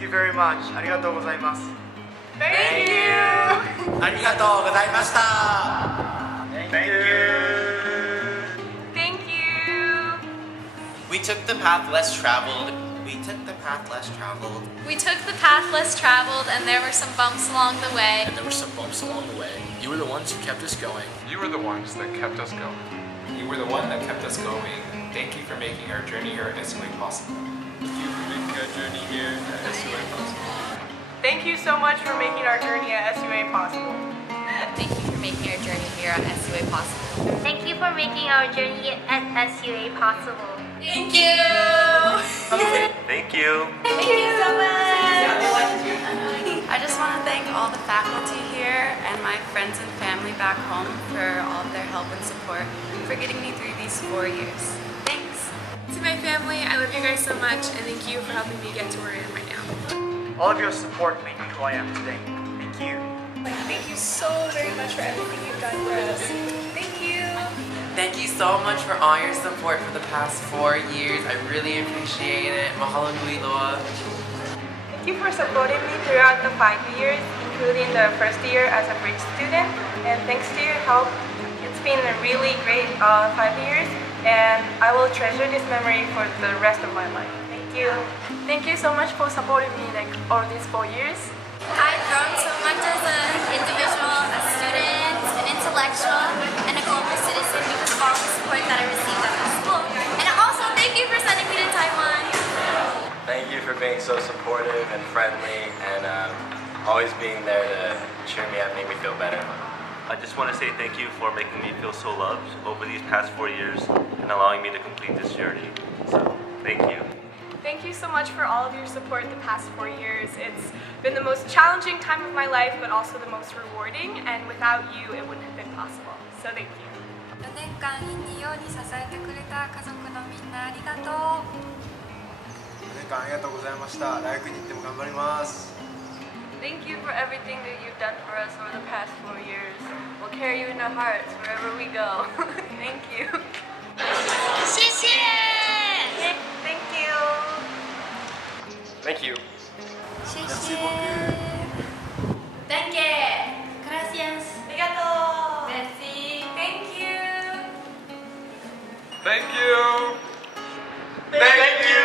Thank you very much. ありがとうございます。Thank you! ありがとうございました。 Thank you. Thank you! We took the path less traveled. We took the path less traveled. We took the path less traveled, and there were some bumps along the way. And there were some bumps along the way. You were the ones who kept us going. You were the ones that kept us going. You were the one that kept us going. Thank you for making our journey here at SUA possible. Thank you for making our journey here at SUA possible. Thank you so much for making our journey at SUA possible. Thank you for making our journey here at SUA possible. Thank you for making our journey at SUA possible. Thank you! Thank you. Thank you so much! I just want to thank all the faculty here and my friends and family back home for all of their help and support for getting me through these 4 years. Thanks! To my family, I love you guys so much, and thank you for helping me get to where I am right now. All of your support made me who I am today. Thank you. Thank you so very much for everything you've done for us. Thank you! Thank you so much for all your support for the past 4 years. I really appreciate it. Mahalo nui loa. Thank you for supporting me throughout the 5 years, including the first year as a bridge student. And thanks to your help, it's been a really great 5 years, and I will treasure this memory for the rest of my life. Thank you. Thank you so much for supporting me all these 4 years. I've grown so much as an individual, a student, an intellectual, and a global citizen because of all the support that I received at my school. And also, thank you for sending me to Taiwan. Thank you for being so supportive and friendly and always being there to cheer me up, make me feel better. I just want to say thank you for making me feel so loved over these past 4 years and allowing me to complete this journey. So, thank you. Thank you so much for all of your support the past 4 years. It's been the most challenging time of my life, but also the most rewarding, and without you, it wouldn't have been possible. So thank you. 4年間いいように支えてくれた家族のみんなありがとう。4年間ありがとうございました。大学に行っても頑張ります。Thank you for everything that you've done for us over the past 4 years. We'll carry you in our hearts wherever we go. Thank you. 谢谢。Thank you. Thank you. 谢谢。Thank you! Gracias! Arigato. Merci! Thank you! Thank you. Thank you!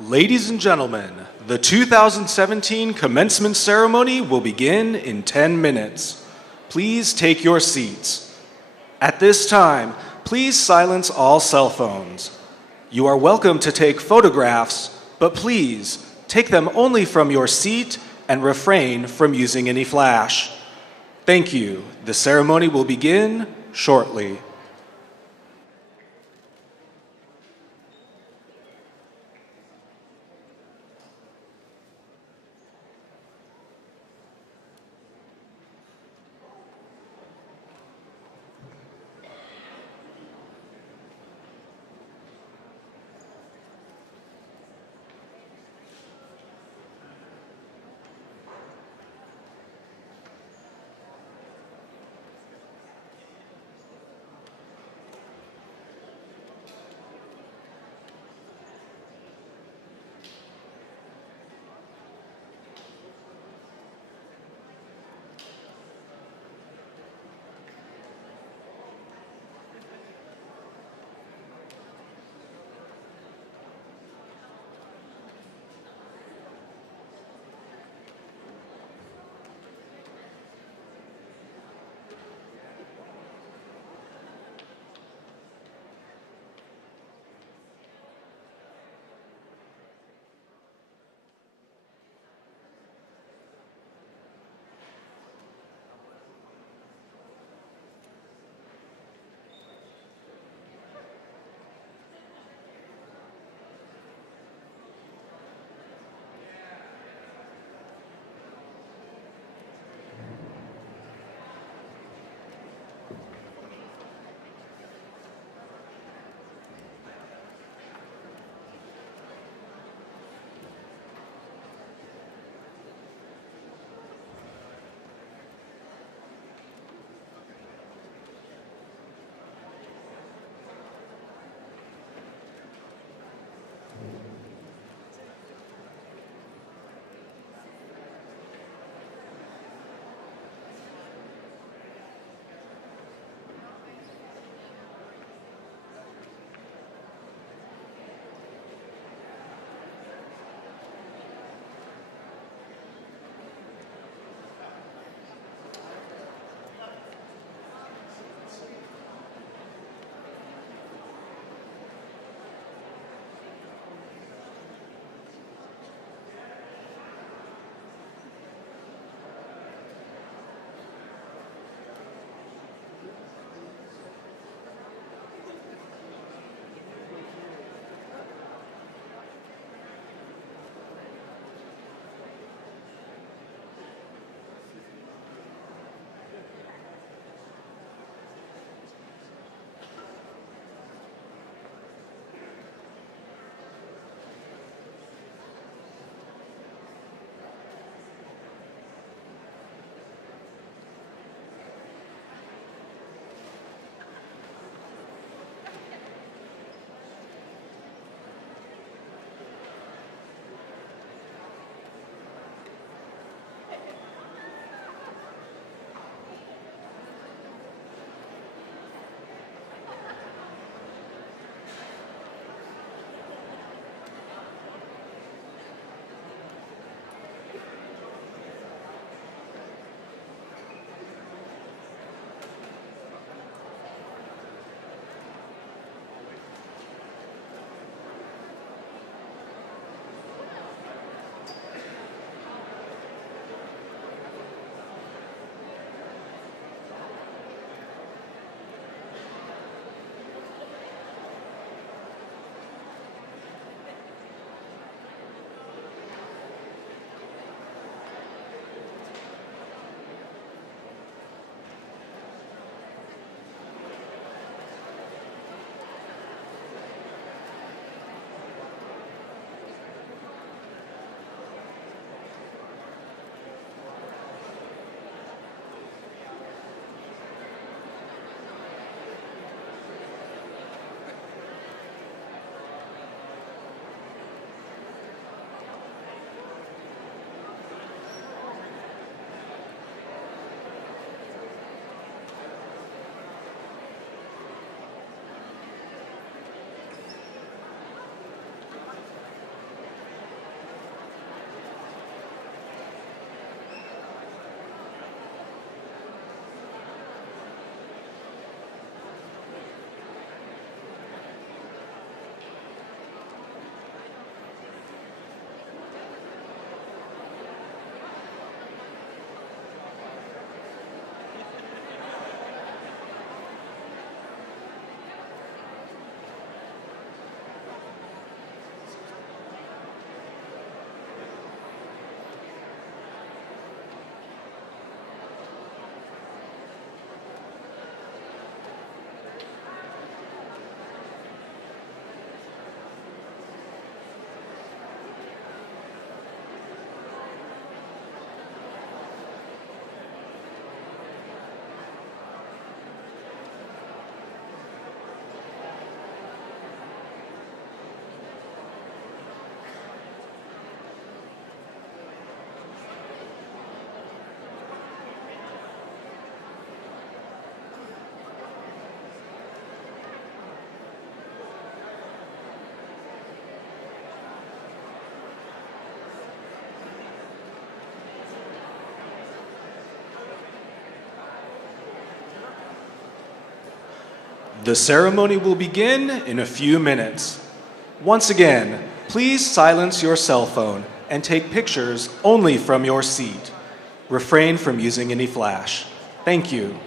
Ladies and gentlemen, the 2017 Commencement Ceremony will begin in 10 minutes. Please take your seats. At this time, please silence all cell phones. You are welcome to take photographs, but please take them only from your seat and refrain from using any flash. Thank you. The ceremony will begin shortly. The ceremony will begin in a few minutes. Once again, please silence your cell phone and take pictures only from your seat. Refrain from using any flash. Thank you.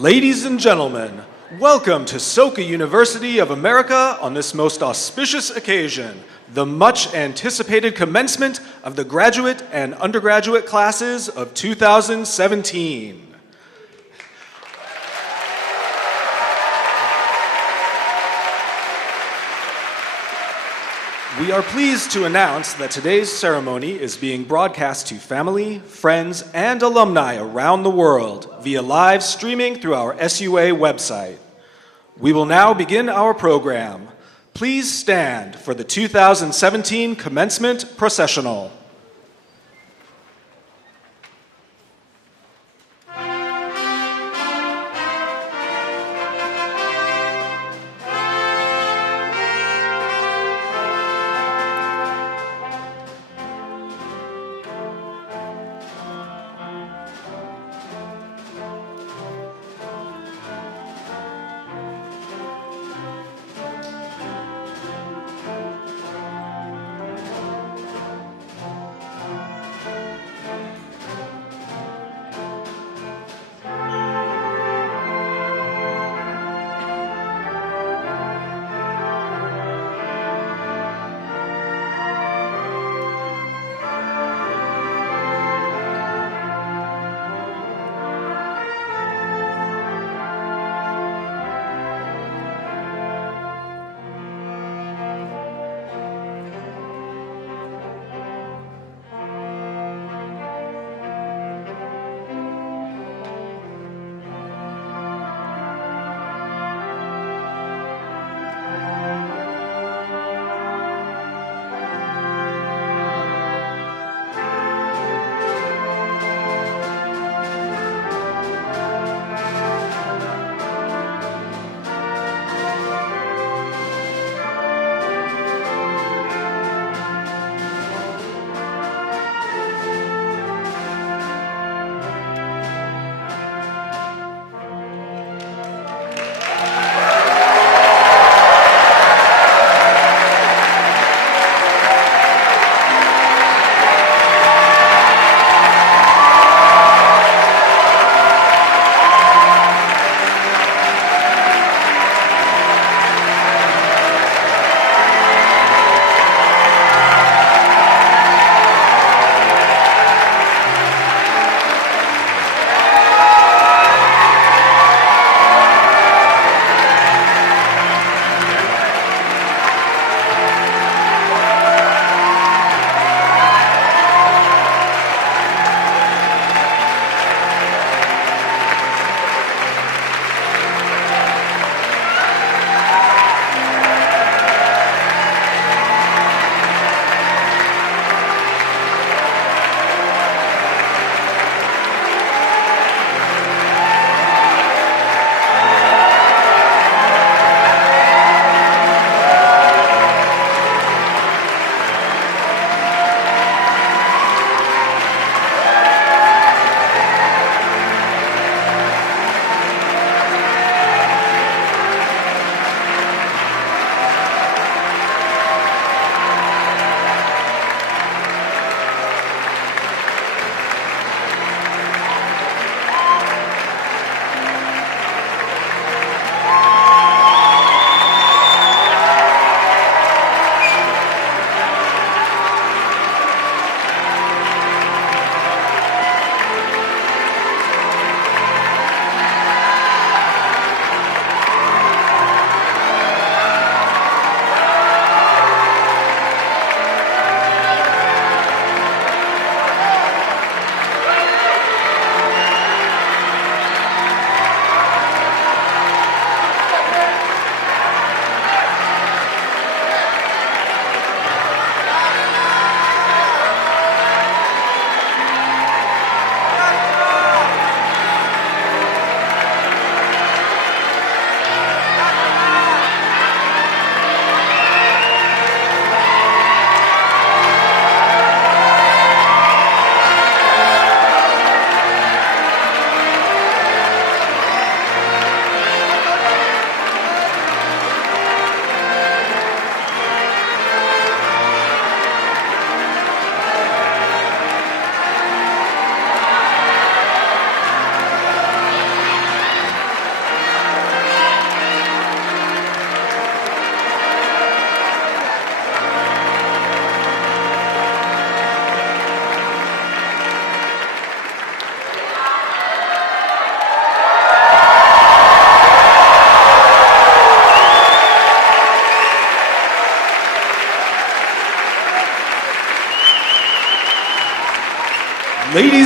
Ladies and gentlemen, welcome to Soka University of America on this most auspicious occasion, the much anticipated commencement of the graduate and undergraduate classes of 2017. We are pleased to announce that today's ceremony is being broadcast to family, friends, and alumni around the world via live streaming through our SUA website. We will now begin our program. Please stand for the 2017 Commencement Processional.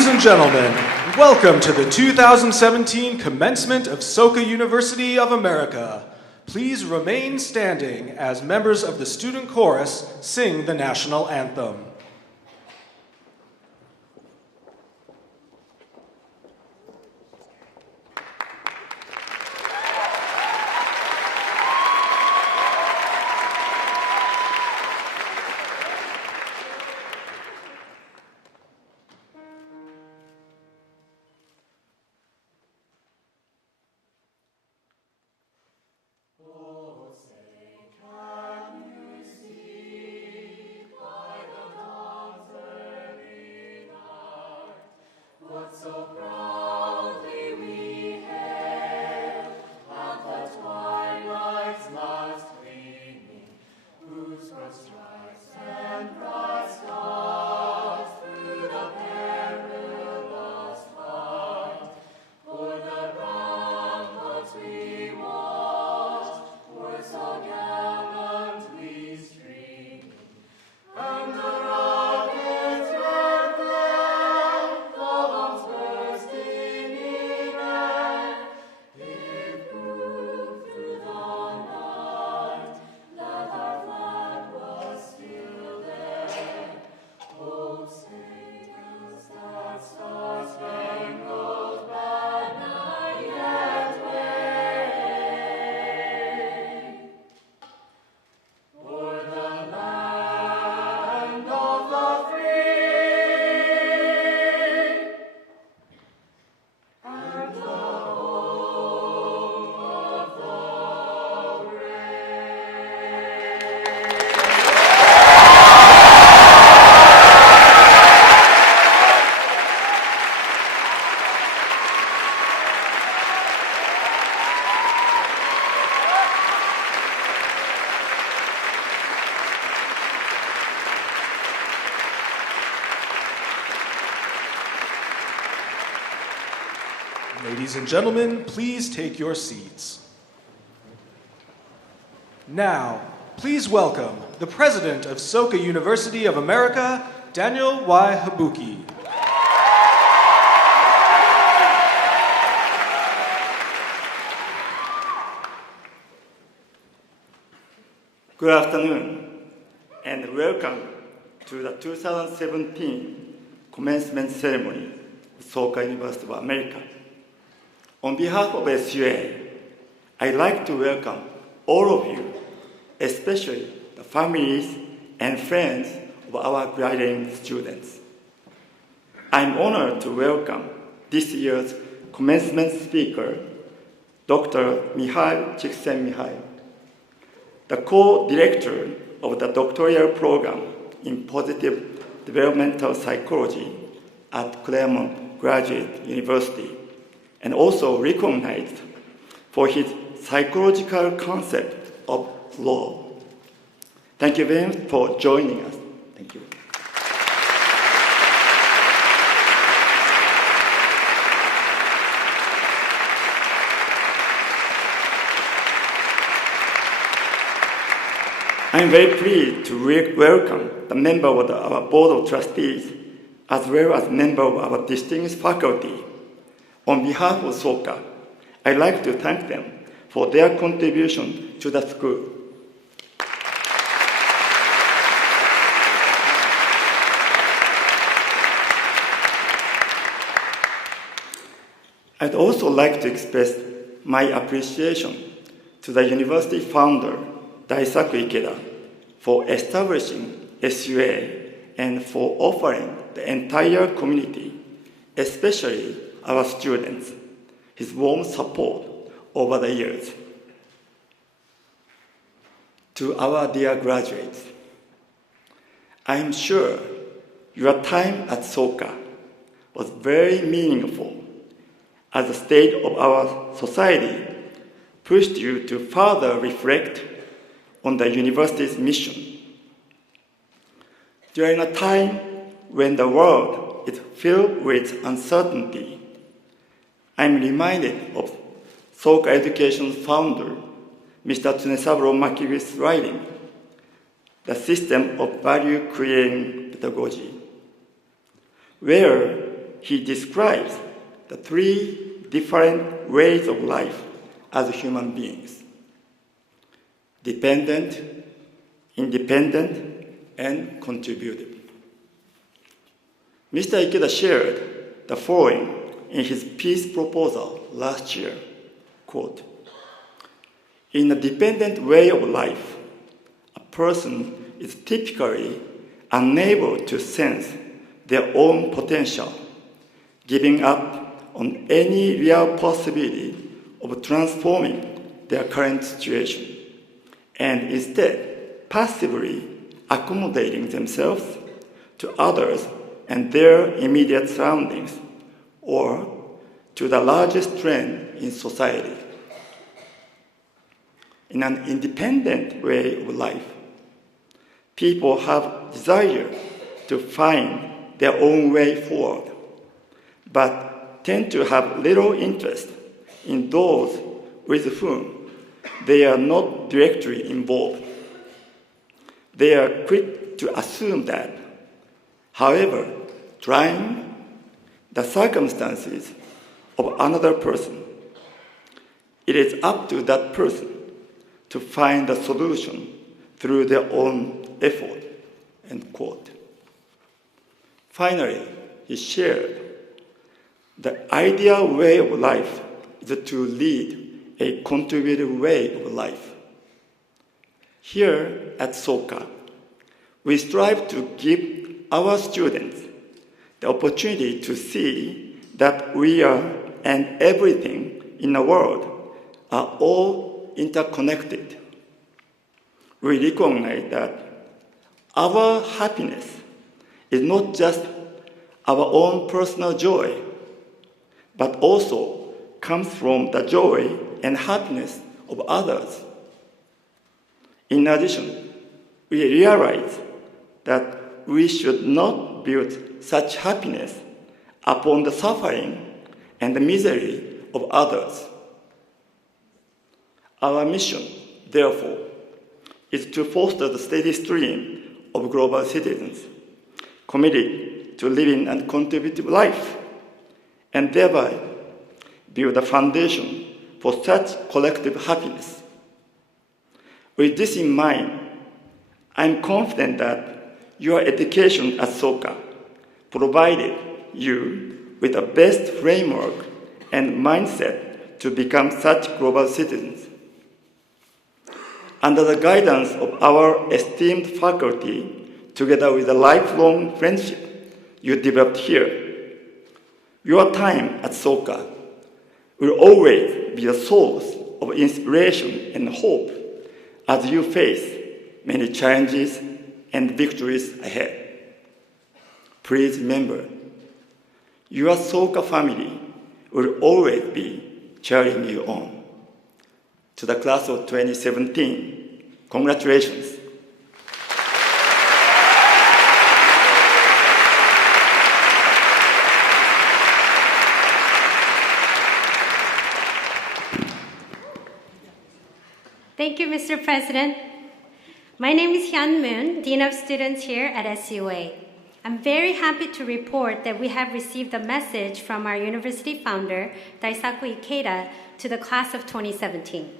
and gentlemen, welcome to the 2017 commencement of Soka University of America. Please remain standing as members of the student chorus sing the national anthem. Ladies and gentlemen, please take your seats. Now, please welcome the president of Soka University of America, Daniel Y. Habuki. Good afternoon, and welcome to the 2017 Commencement Ceremony of Soka University of America. On behalf of SUA, I'd like to welcome all of you, especially the families and friends of our graduating students. I'm honored to welcome this year's commencement speaker, Dr. Csikszentmihalyi, the co-director of the doctoral program in positive developmental psychology at Undergraduate University, and also recognized for his psychological concept of flow. Thank you very much for joining us. Thank you. I'm very pleased to welcome the member of our Board of Trustees, as well as member of our distinguished faculty. On behalf of Soka, I'd like to thank them for their contribution to the school. I'd also like to express my appreciation to the university founder, Daisaku Ikeda, for establishing SUA and for offering the entire community, especially our students, his warm support over the years. To our dear graduates, I am sure your time at Soka was very meaningful, as the state of our society pushed you to further reflect on the university's mission. During a time when the world is filled with uncertainty, I'm reminded of Soka Education's founder, Mr. Tsunesaburo Makibi's writing, The System of Value-Creating Pedagogy, where he describes the three different ways of life as human beings: dependent, independent, and contributive. Mr. Ikeda shared the following in his peace proposal last year, quote, "In a dependent way of life, a person is typically unable to sense their own potential, giving up on any real possibility of transforming their current situation, and instead passively accommodating themselves to others and their immediate surroundings, or to the largest trend in society. In an independent way of life, people have desire to find their own way forward, but tend to have little interest in those with whom they are not directly involved. They are quick to assume that, however trying the circumstances of another person, it is up to that person to find a solution through their own effort," end quote. Finally, he shared, "The ideal way of life is to lead a contributive way of life. Here at Soka, we strive to give our students the opportunity to see that we are and everything in the world are all interconnected. We recognize that our happiness is not just our own personal joy, but also comes from the joy and happiness of others. In addition, we realize that we should not build such happiness upon the suffering and the misery of others. Our mission, therefore, is to foster the steady stream of global citizens committed to living a contributive life, and thereby build a foundation for such collective happiness. With this in mind, I am confident that your education at Soka provided you with the best framework and mindset to become such global citizens. Under the guidance of our esteemed faculty, together with the lifelong friendship you developed here, your time at Soka will always be a source of inspiration and hope as you face many challenges and victories ahead. Please remember, your Soka family will always be cheering you on. To the class of 2017, congratulations. Thank you, Mr. President. My name is Hyun Moon, Dean of Students here at SUA. I'm very happy to report that we have received a message from our university founder, Daisaku Ikeda, to the class of 2017.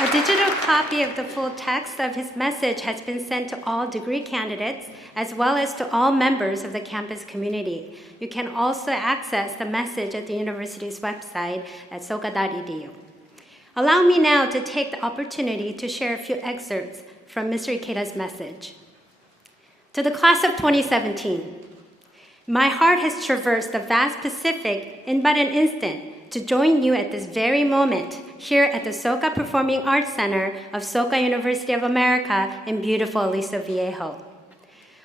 A digital copy of the full text of his message has been sent to all degree candidates, as well as to all members of the campus community. You can also access the message at the university's website at soka.edu. Allow me now to take the opportunity to share a few excerpts from Mr. Ikeda's message. To the class of 2017, my heart has traversed the vast Pacific in but an instant to join you at this very moment here at the Soka Performing Arts Center of Soka University of America in beautiful Aliso Viejo.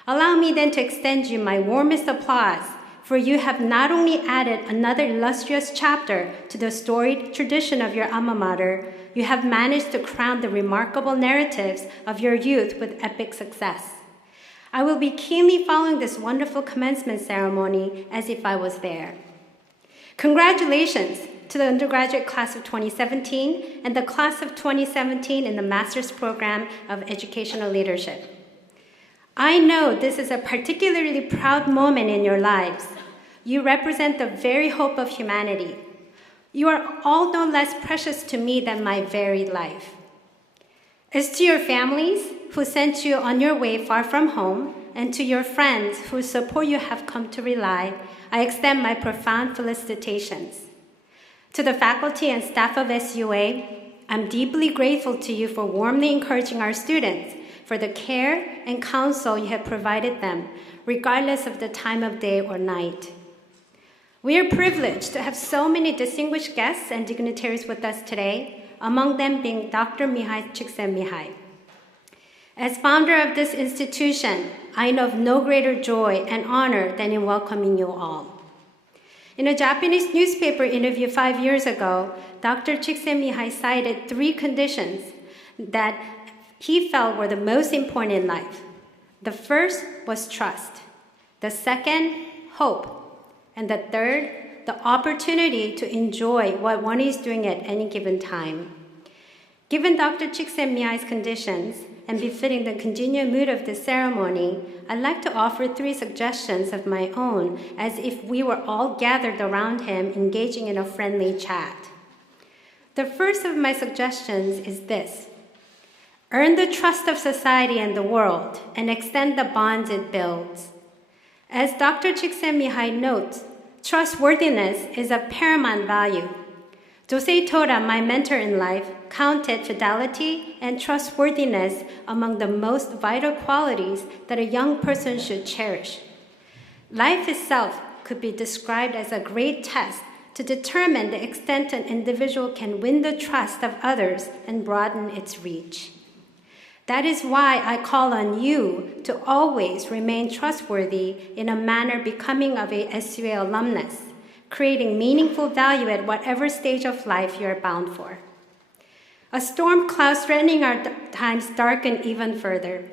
Allow me then to extend you my warmest applause, for you have not only added another illustrious chapter to the storied tradition of your alma mater, you have managed to crown the remarkable narratives of your youth with epic success. I will be keenly following this wonderful commencement ceremony as if I was there. Congratulations to the undergraduate class of 2017 and the class of 2017 in the master's program of educational leadership. I know this is a particularly proud moment in your lives. You represent the very hope of humanity. You are all no less precious to me than my very life. As to your families who sent you on your way far from home, and to your friends whose support you have come to rely, I extend my profound felicitations. To the faculty and staff of SUA, I'm deeply grateful to you for warmly encouraging our students, for the care and counsel you have provided them, regardless of the time of day or night. We are privileged to have so many distinguished guests and dignitaries with us today, among them being Dr. Csikszentmihalyi. As founder of this institution, I know of no greater joy and honor than in welcoming you all. In a Japanese newspaper interview 5 years ago, Dr. Csikszentmihalyi cited 3 conditions that he felt were the most important in life. The first was trust. The second, hope. And the third, the opportunity to enjoy what one is doing at any given time. Given Dr. Csikszentmihalyi's conditions, and befitting the congenial mood of this ceremony, I'd like to offer 3 suggestions of my own, as if we were all gathered around him engaging in a friendly chat. The first of my suggestions is this: earn the trust of society and the world, and extend the bonds it builds. As Dr. Csikszentmihalyi notes, trustworthiness is a paramount value. Josei Toda, my mentor in life, counted fidelity and trustworthiness among the most vital qualities that a young person should cherish. Life itself could be described as a great test to determine the extent an individual can win the trust of others and broaden its reach. That is why I call on you to always remain trustworthy in a manner becoming of a SUA alumnus, creating meaningful value at whatever stage of life you are bound for. A storm cloud threatening our times darken even further.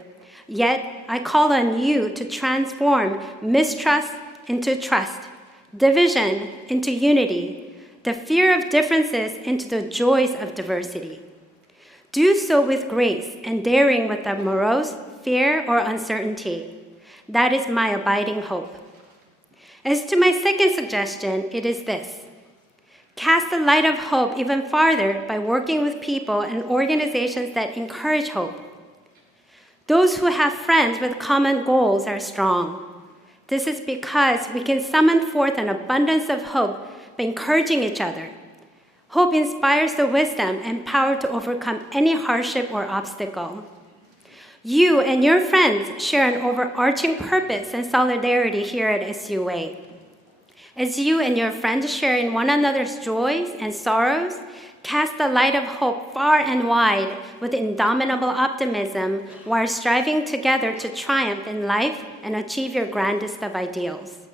Yet, I call on you to transform mistrust into trust, division into unity, the fear of differences into the joys of diversity. Do so with grace and daring without morose, fear, or uncertainty. That is my abiding hope. As to my second suggestion, it is this: cast the light of hope even farther by working with people and organizations that encourage hope. Those who have friends with common goals are strong. This is because we can summon forth an abundance of hope by encouraging each other. Hope inspires the wisdom and power to overcome any hardship or obstacle. You and your friends share an overarching purpose and solidarity here at SUA. As you and your friends share in one another's joys and sorrows, cast the light of hope far and wide with indomitable optimism while striving together to triumph in life and achieve your grandest of ideals.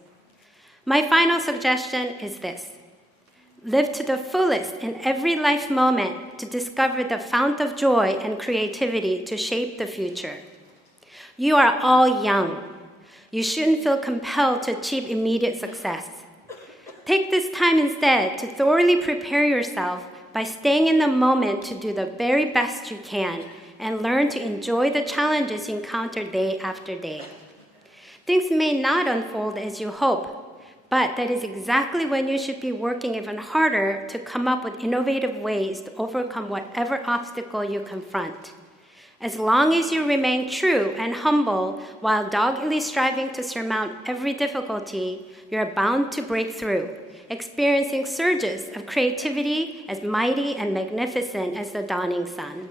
My final suggestion is this: live to the fullest in every life moment to discover the fount of joy and creativity to shape the future. You are all young. You shouldn't feel compelled to achieve immediate success. Take this time instead to thoroughly prepare yourself by staying in the moment to do the very best you can and learn to enjoy the challenges you encounter day after day. Things may not unfold as you hope, but that is exactly when you should be working even harder to come up with innovative ways to overcome whatever obstacle you confront. As long as you remain true and humble while doggedly striving to surmount every difficulty, you are bound to break through, experiencing surges of creativity as mighty and magnificent as the dawning sun.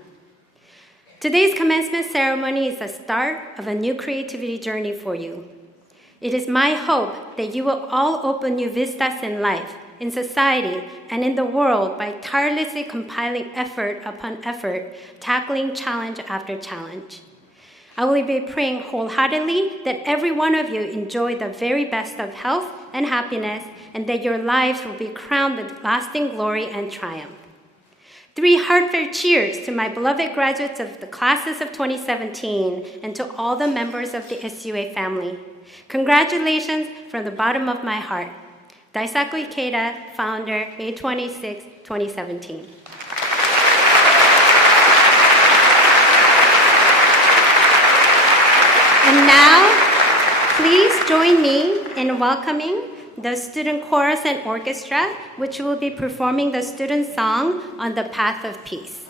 Today's commencement ceremony is the start of a new creativity journey for you. It is my hope that you will all open new vistas in life, in society, and in the world by tirelessly compiling effort upon effort, tackling challenge after challenge. I will be praying wholeheartedly that every one of you enjoy the very best of health and happiness, and that your lives will be crowned with lasting glory and triumph. 3 heartfelt cheers to my beloved graduates of the classes of 2017 and to all the members of the SUA family. Congratulations from the bottom of my heart. Daisaku Ikeda, founder, May 26, 2017. And now, please join me in welcoming the student chorus and orchestra, which will be performing the student song on the Path of Peace.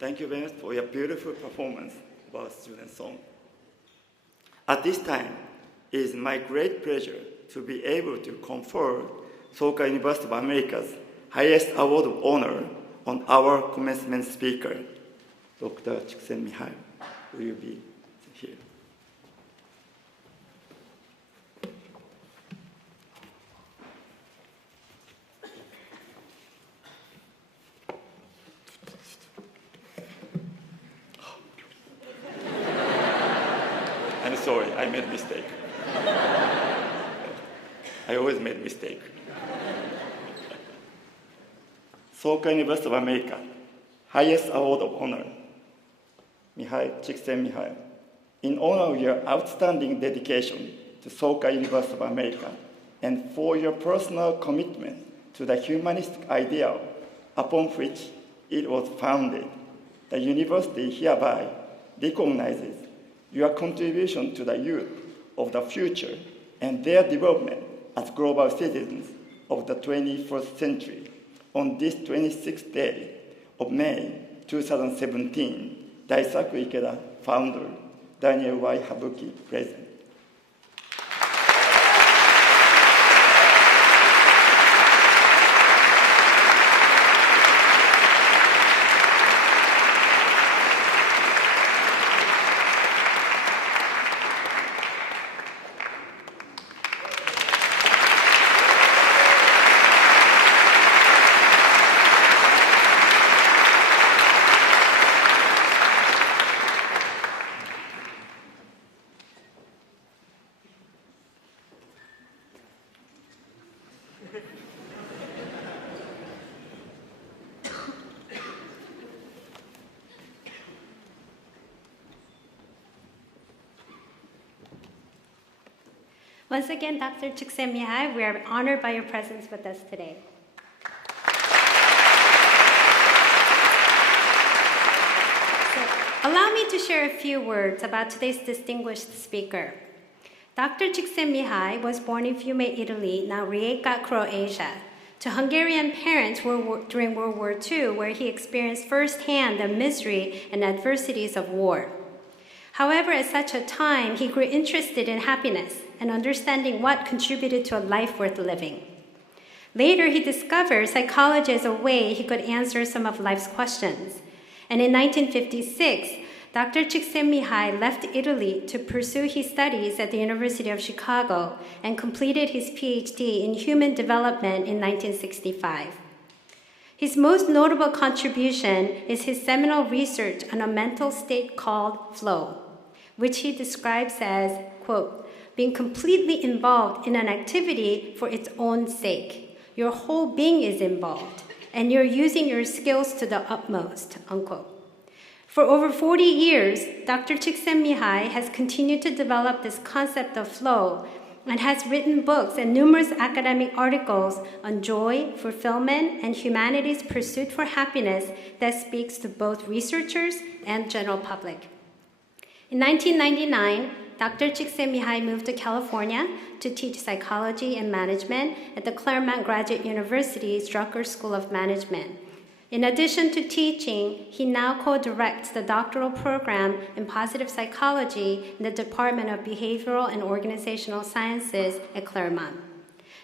Thank you very much for your beautiful performance of our student song. At this time, it is my great pleasure to be able to confer Soka University of America's highest award of honor on our commencement speaker, Dr. Csikszentmihalyi. Will you be here? I'm sorry, I made a mistake. I always make a mistake. Soka University of America, highest award of honor, Csikszentmihalyi. In honor of your outstanding dedication to Soka University of America and for your personal commitment to the humanistic ideal upon which it was founded, the university hereby recognizes your contribution to the youth of the future and their development as global citizens of the 21st century. On this 26th day of May 2017, Daisaku Ikeda founder Daniel Y. Habuki, President. Once again, Dr. Csikszentmihalyi, we are honored by your presence with us today. Allow me to share a few words about today's distinguished speaker. Dr. Csikszentmihalyi was born in Fiume, Italy, now Rijeka, Croatia, to Hungarian parents during World War II, where he experienced firsthand the misery and adversities of war. However, at such a time, he grew interested in happiness and understanding what contributed to a life worth living. Later, he discovered psychology as a way he could answer some of life's questions. And in 1956, Dr. Csikszentmihalyi left Italy to pursue his studies at the University of Chicago and completed his PhD in human development in 1965. His most notable contribution is his seminal research on a mental state called flow, which he describes as, quote, being completely involved in an activity for its own sake. Your whole being is involved, and you're using your skills to the utmost, unquote. For over 40 years, Dr. Csikszentmihalyi has continued to develop this concept of flow and has written books and numerous academic articles on joy, fulfillment, and humanity's pursuit for happiness that speaks to both researchers and general public. In 1999, Dr. Csikszentmihalyi moved to California to teach psychology and management at the Claremont Graduate University's Drucker School of Management. In addition to teaching, he now co-directs the doctoral program in positive psychology in the Department of Behavioral and Organizational Sciences at Claremont,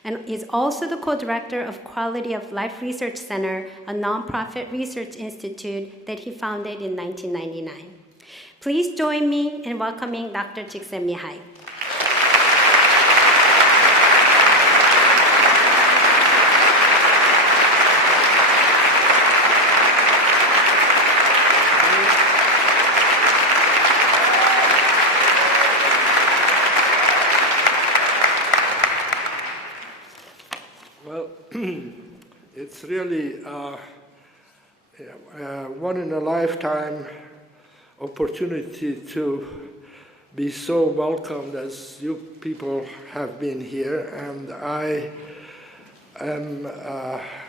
and is also the co-director of Quality of Life Research Center, a nonprofit research institute that he founded in 1999. Please join me in welcoming Dr. Csikszentmihalyi. It's really one in a lifetime opportunity to be so welcomed as you people have been here, and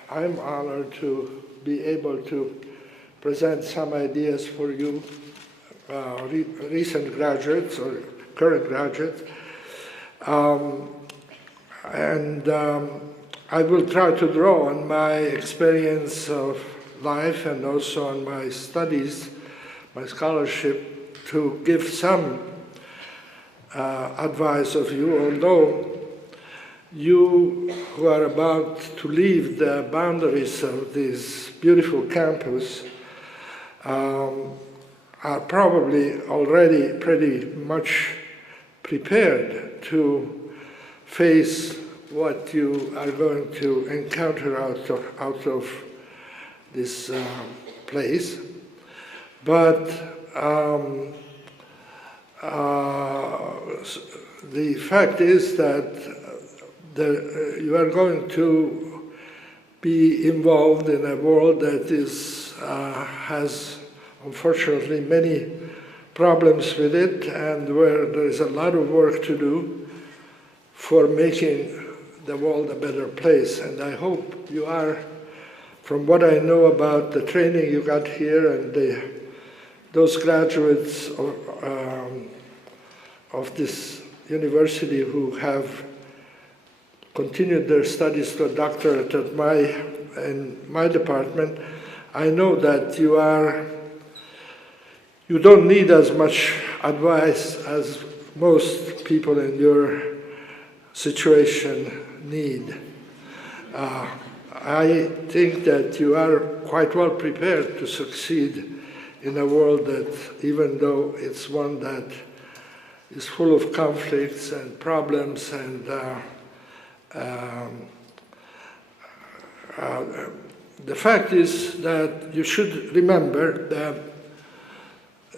I'm honored to be able to present some ideas for you, recent graduates or current graduates, I will try to draw on my experience of life and also on my studies, my scholarship, to give some advice of you, although you who are about to leave the boundaries of this beautiful campus are probably already pretty much prepared to face what you are going to encounter out of this place. But the fact is that you are going to be involved in a world that has unfortunately many problems with it, and where there is a lot of work to do for making the world a better place. And I hope you are, from what I know about the training you got here and those graduates of this university who have continued their studies to a doctorate in my department, I know that you don't need as much advice as most people in your situation need. I think that you are quite well prepared to succeed in a world that, even though it's one that is full of conflicts and problems, and the fact is that you should remember that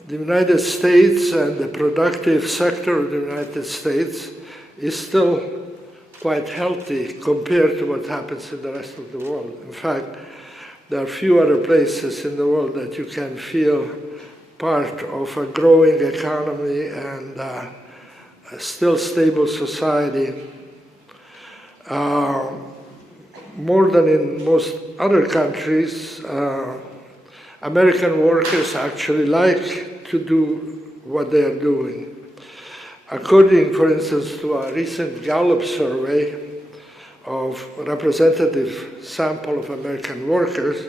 the United States and the productive sector of the United States is still quite healthy compared to what happens in the rest of the world. In fact, there are few other places in the world that you can feel part of a growing economy and still stable society. More than in most other countries, American workers actually like to do what they are doing. According, for instance, to a recent Gallup survey of a representative sample of American workers,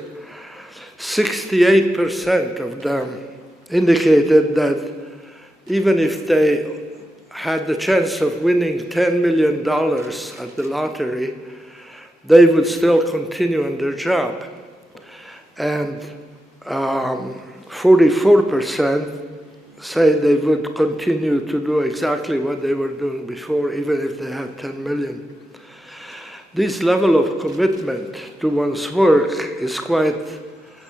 68% of them indicated that even if they had the chance of winning $10 million at the lottery, they would still continue on their job. And 44% say they would continue to do exactly what they were doing before, even if they had 10 million. This level of commitment to one's work is quite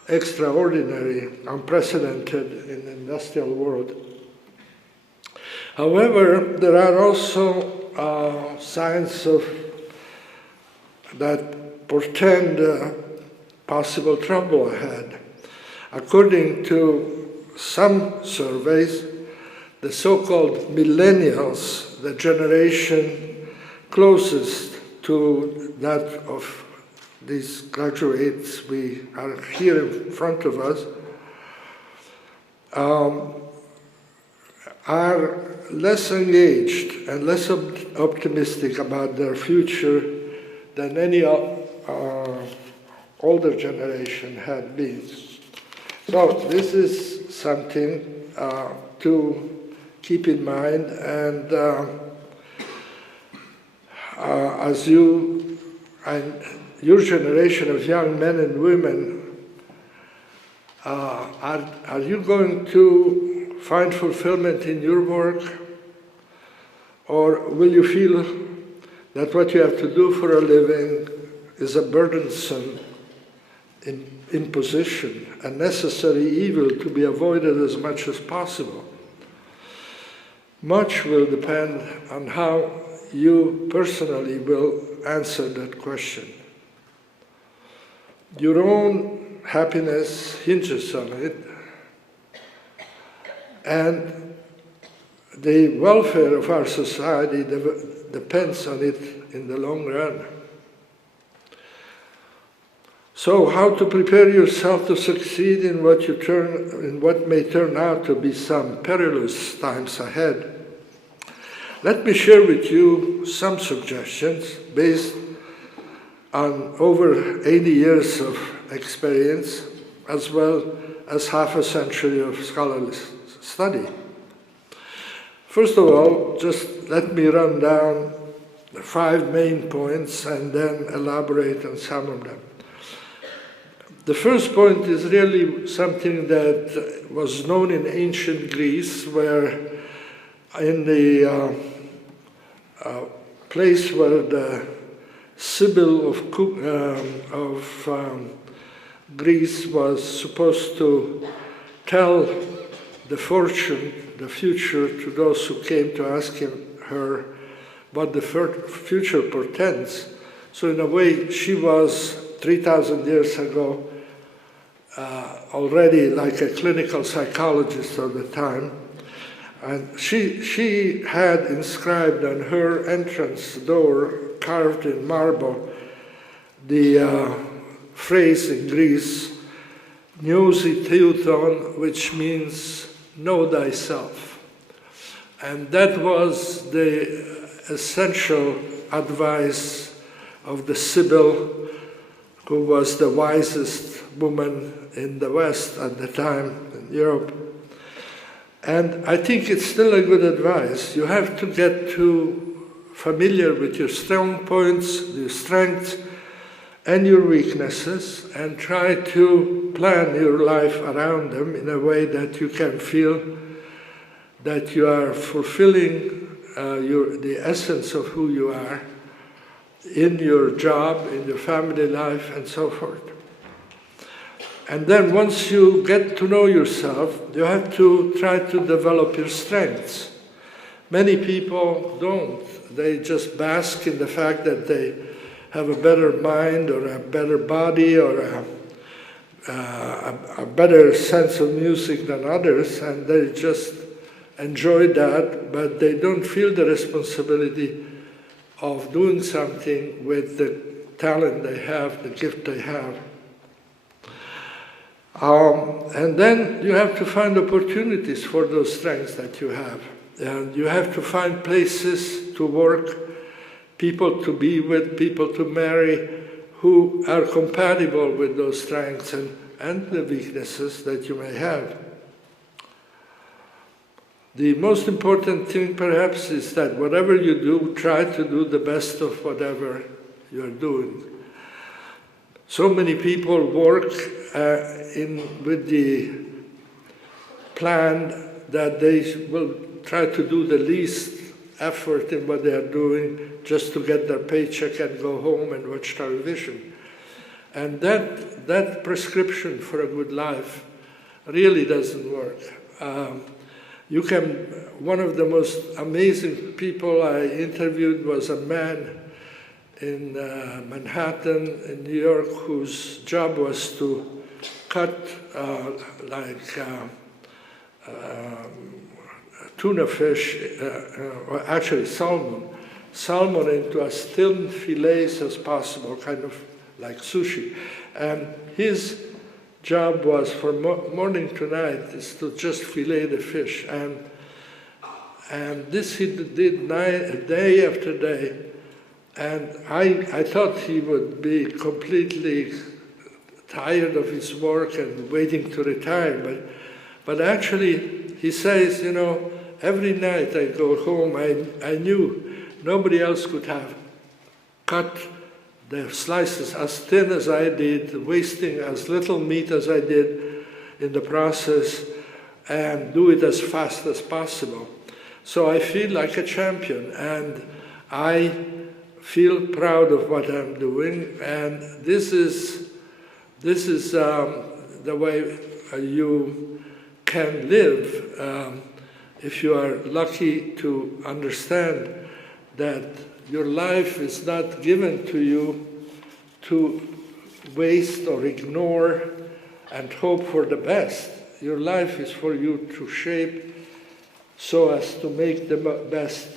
extraordinary, unprecedented in the industrial world. However, there are also signs that portend possible trouble ahead. According to some surveys, the so-called millennials, the generation closest to that of these graduates we are here in front of us, are less engaged and less optimistic about their future than any older generation had been. So this is something to keep in mind, and as you and your generation of young men and women, are you going to find fulfillment in your work, or will you feel that what you have to do for a living is a burdensome imposition, a necessary evil to be avoided as much as possible? Much will depend on how you personally will answer that question. Your own happiness hinges on it, and the welfare of our society depends on it in the long run. So, how to prepare yourself to succeed in what may turn out to be some perilous times ahead? Let me share with you some suggestions based on over 80 years of experience, as well as half a century of scholarly study. First of all, just let me run down the 5 main points and then elaborate on some of them. The first point is really something that was known in ancient Greece, where in the place where the Sibyl of Greece was supposed to tell the fortune, the future, to those who came to ask her what the future portends. So in a way, she was 3,000 years ago already like a clinical psychologist of the time. And she had inscribed on her entrance door, carved in marble, the phrase in Greece, "Gnosi Theouton," which means "know thyself." And that was the essential advice of the Sibyl, who was the wisest woman in the West at the time, in Europe. And I think it's still a good advice. You have to get familiar with your strong points, your strengths, and your weaknesses, and try to plan your life around them in a way that you can feel that you are fulfilling the essence of who you are in your job, in your family life, and so forth. And then once you get to know yourself, you have to try to develop your strengths. Many people don't. They just bask in the fact that they have a better mind or a better body or a better sense of music than others, and they just enjoy that, but they don't feel the responsibility of doing something with the talent they have, the gift they have. And then you have to find opportunities for those strengths that you have. And you have to find places to work, people to be with, people to marry, who are compatible with those strengths and the weaknesses that you may have. The most important thing, perhaps, is that whatever you do, try to do the best of whatever you're doing. So many people work with the plan that they will try to do the least effort in what they are doing just to get their paycheck and go home and watch television. And that prescription for a good life really doesn't work. One of the most amazing people I interviewed was a man in Manhattan, in New York, whose job was to cut tuna fish, or actually salmon into as thin fillets as possible, kind of like sushi. And his job was from morning to night is to just fillet the fish. And this he did day after day. And I thought he would be completely tired of his work and waiting to retire. But actually, he says, every night I go home, I knew nobody else could have cut the slices as thin as I did, wasting as little meat as I did in the process, and do it as fast as possible. So I feel like a champion, and I feel proud of what I'm doing, and this is the way you can live if you are lucky to understand that your life is not given to you to waste or ignore and hope for the best. Your life is for you to shape so as to make the best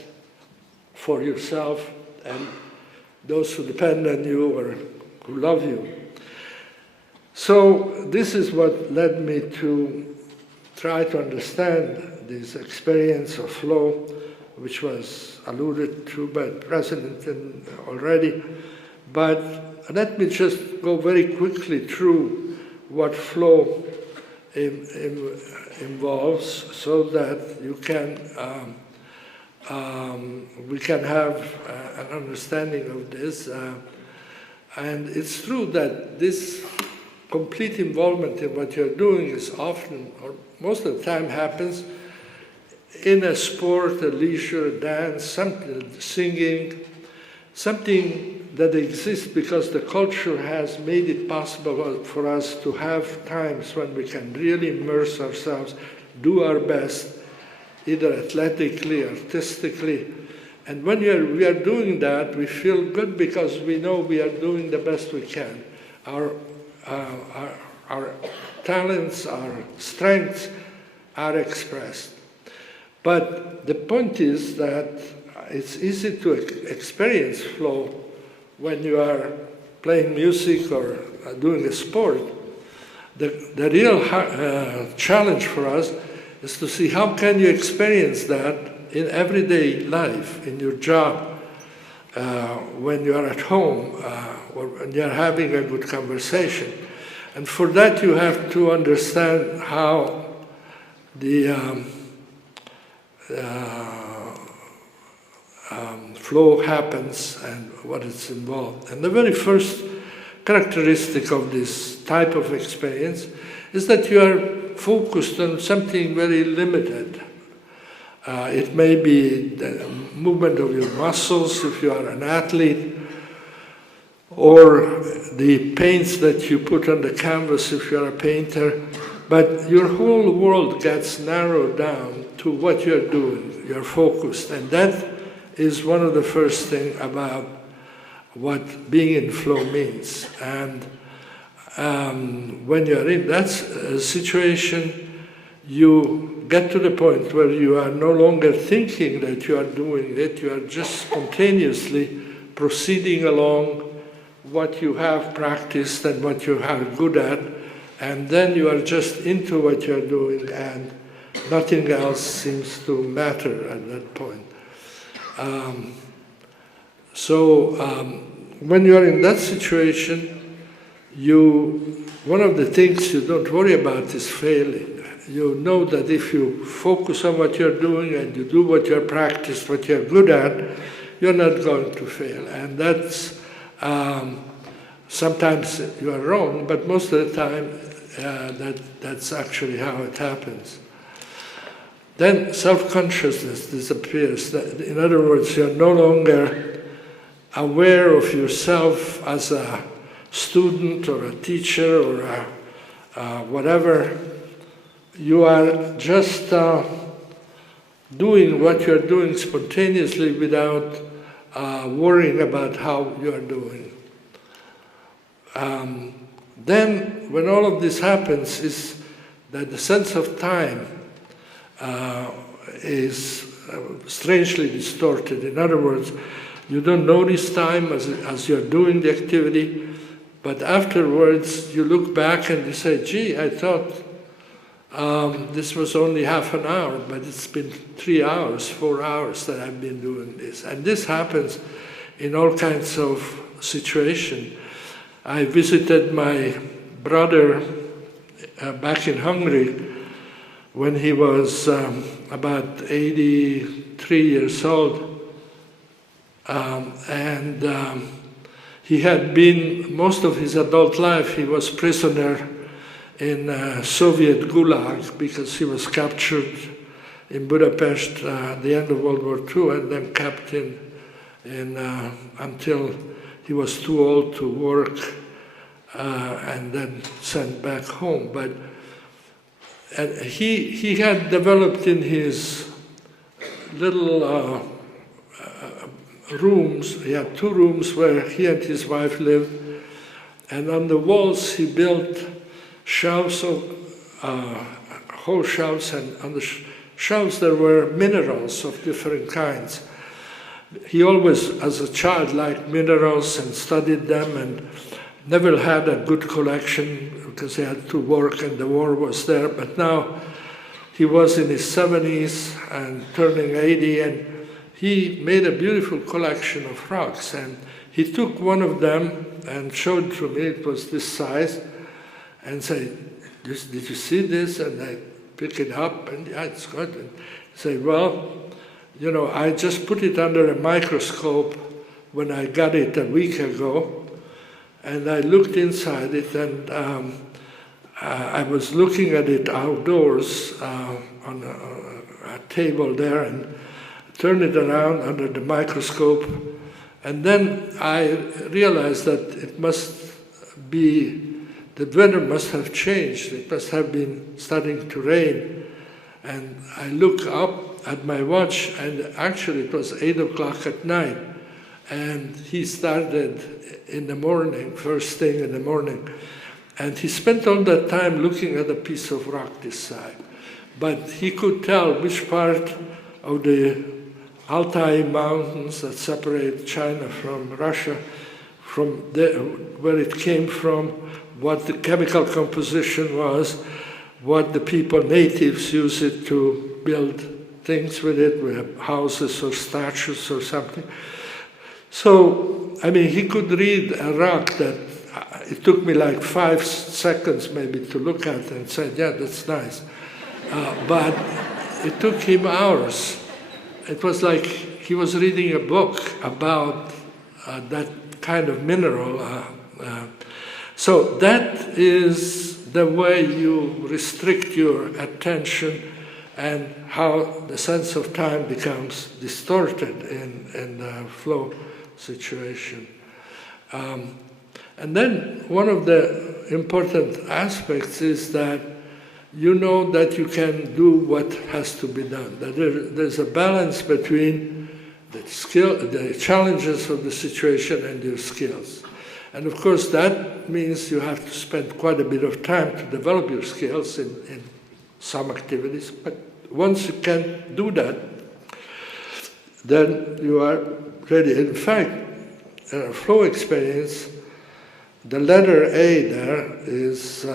for yourself and those who depend on you or who love you. So this is what led me to try to understand this experience of flow, which was alluded to by the President already. But let me just go very quickly through what flow involves so that you can we can have an understanding of this. And it's true that this complete involvement in what you're doing is often, or most of the time, happens in a sport, a leisure, a dance, something, singing, something that exists because the culture has made it possible for us to have times when we can really immerse ourselves, do our best, either athletically, artistically. And when we are doing that, we feel good because we know we are doing the best we can. Our talents, our strengths are expressed. But the point is that it's easy to experience flow when you are playing music or doing a sport. The real challenge for us is to see how can you experience that in everyday life, in your job, when you are at home, or when you are having a good conversation. And for that you have to understand how the flow happens and what is involved. And the very first characteristic of this type of experience is that you are focused on something very limited. It may be the movement of your muscles if you are an athlete, or the paints that you put on the canvas if you are a painter, but your whole world gets narrowed down to what you're doing. You're focused, and that is one of the first things about what being in flow means. And when you're in that situation, you get to the point where you are no longer thinking that you are doing it, you are just spontaneously proceeding along what you have practiced and what you are good at, and then you are just into what you are doing, and nothing else seems to matter at that point. When you are in that situation, one of the things you don't worry about is failing. You know that if you focus on what you're doing and you do what you're practiced, what you're good at, you're not going to fail. And that's, sometimes you are wrong, but most of the time that's actually how it happens. Then self-consciousness disappears. In other words, you're no longer aware of yourself as a student or a teacher or whatever. You are just doing what you're doing spontaneously without worrying about how you're doing. Then, when all of this happens, is that the sense of time is strangely distorted. In other words, you don't notice time as you're doing the activity, but afterwards you look back and you say, gee, I thought this was only half an hour, but it's been 3 hours, 4 hours that I've been doing this. And this happens in all kinds of situations. I visited my brother back in Hungary when he was about 83 years old. He had been, most of his adult life, he was prisoner in Soviet Gulag because he was captured in Budapest at the end of World War II and then kept until he was too old to work and then sent back home. But he had developed in his little rooms, he had 2 rooms where he and his wife lived, and on the walls he built shelves of whole shelves, and on the shelves there were minerals of different kinds. He always, as a child, liked minerals and studied them, and never had a good collection because he had to work and the war was there. But now he was in his 70s and turning 80, and he made a beautiful collection of rocks. And he took one of them and showed to me, it was this size, and said, did you see this? And I pick it up, and yeah, it's good. And say, well, you know, I just put it under a microscope when I got it a week ago, and I looked inside it, and I was looking at it outdoors on a table there, and turned it around under the microscope, and then I realized that it must be, the weather must have changed. It must have been starting to rain. And I look up at my watch, and actually it was 8 o'clock at night. And he started in the morning, first thing in the morning. And he spent all that time looking at a piece of rock this side. But he could tell which part of the Altai mountains that separate China from Russia, from where it came from, what the chemical composition was, what the people, natives, use it to build things with it, with houses or statues or something. So, I mean, he could read a rock that it took me like 5 seconds maybe to look at and say, yeah, that's nice. But it took him hours. It was like he was reading a book about that kind of mineral. So that is the way you restrict your attention and how the sense of time becomes distorted in the flow situation. And then one of the important aspects is that you know that you can do what has to be done. That there's a balance between the challenges of the situation and your skills. And of course that means you have to spend quite a bit of time to develop your skills in some activities. But once you can do that, then you are ready. In fact, in a flow experience, the letter A there is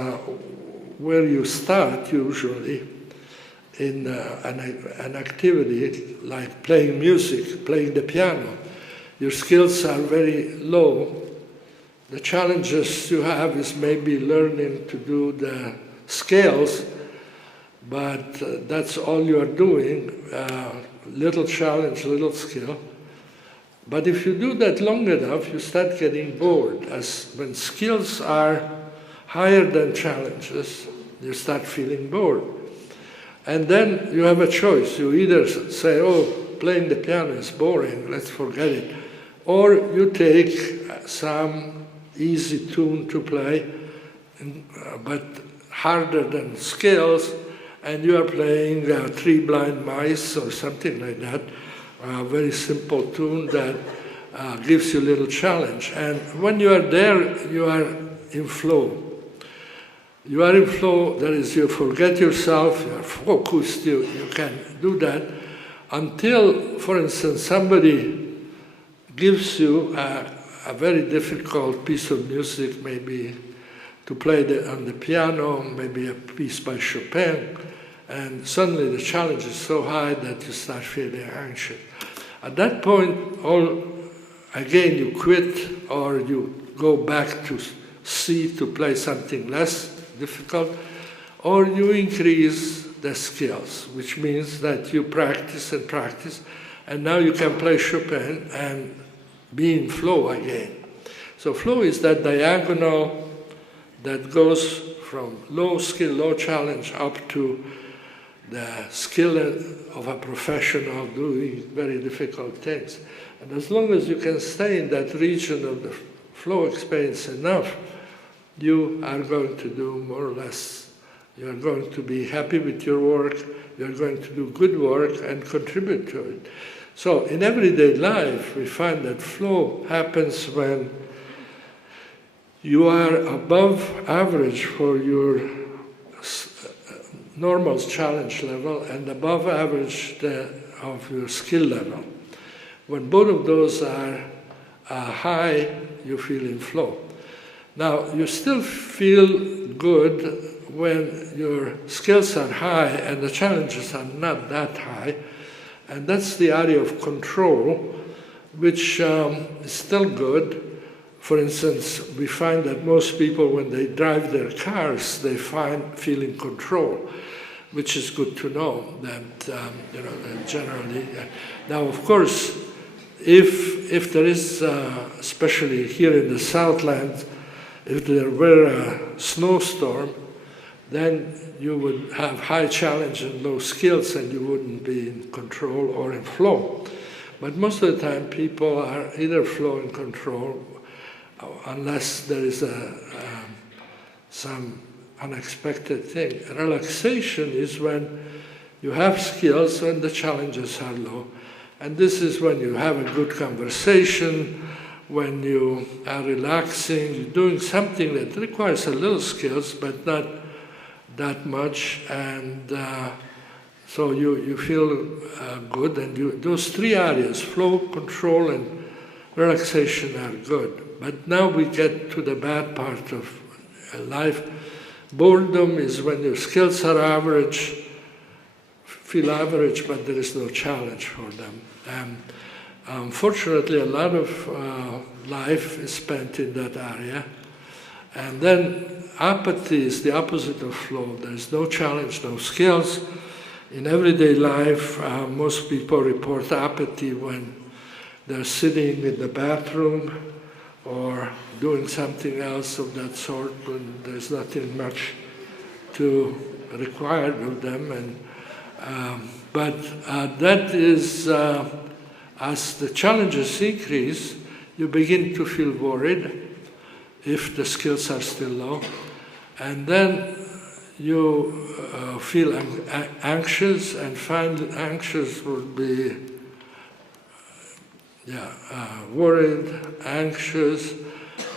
where you start usually in an activity like playing music, playing the piano. Your skills are very low. The challenges you have is maybe learning to do the scales, but that's all you are doing, little challenge, little skill. But if you do that long enough, you start getting bored. As when skills are higher than challenges, you start feeling bored. And then you have a choice. You either say, oh, playing the piano is boring, let's forget it. Or you take some easy tune to play, but harder than scales, and you are playing Three Blind Mice or something like that, a very simple tune that gives you a little challenge. And when you are there, you are in flow. You are in flow, that is, you forget yourself, you are focused, you can do that until, for instance, somebody gives you a very difficult piece of music, maybe to play on the piano, maybe a piece by Chopin, and suddenly the challenge is so high that you start feeling anxious. At that point, again you quit or you go back to C to play something less difficult, or you increase the skills, which means that you practice and practice, and now you can play Chopin and be in flow again. So flow is that diagonal that goes from low skill, low challenge up to the skill of a professional doing very difficult things. And as long as you can stay in that region of the flow experience enough, you are going to do more or less. You are going to be happy with your work, you are going to do good work and contribute to it. So in everyday life, we find that flow happens when you are above average for your normal challenge level and above average of your skill level. When both of those are high, you feel in flow. Now, you still feel good when your skills are high and the challenges are not that high, and that's the area of control, which is still good. For instance, we find that most people, when they drive their cars, they feel in control, which is good to know that, that generally. Now, of course, if there is, especially here in the Southland, if there were a snowstorm, then you would have high challenge and low skills and you wouldn't be in control or in flow. But most of the time people are either flow and control unless there is some unexpected thing. Relaxation is when you have skills and the challenges are low. And this is when you have a good conversation, when you are relaxing, you're doing something that requires a little skills, but not that much, and so you feel good, and those three areas, flow, control, and relaxation, are good. But now we get to the bad part of life. Boredom is when your skills are average, feel average, but there is no challenge for them. Unfortunately, a lot of life is spent in that area. And then apathy is the opposite of flow. There is no challenge, no skills. In everyday life, most people report apathy when they're sitting in the bathroom or doing something else of that sort, when there's nothing much to require of them. And but that is, as the challenges increase, you begin to feel worried if the skills are still low, and then you feel anxious, and find anxious would be worried, anxious,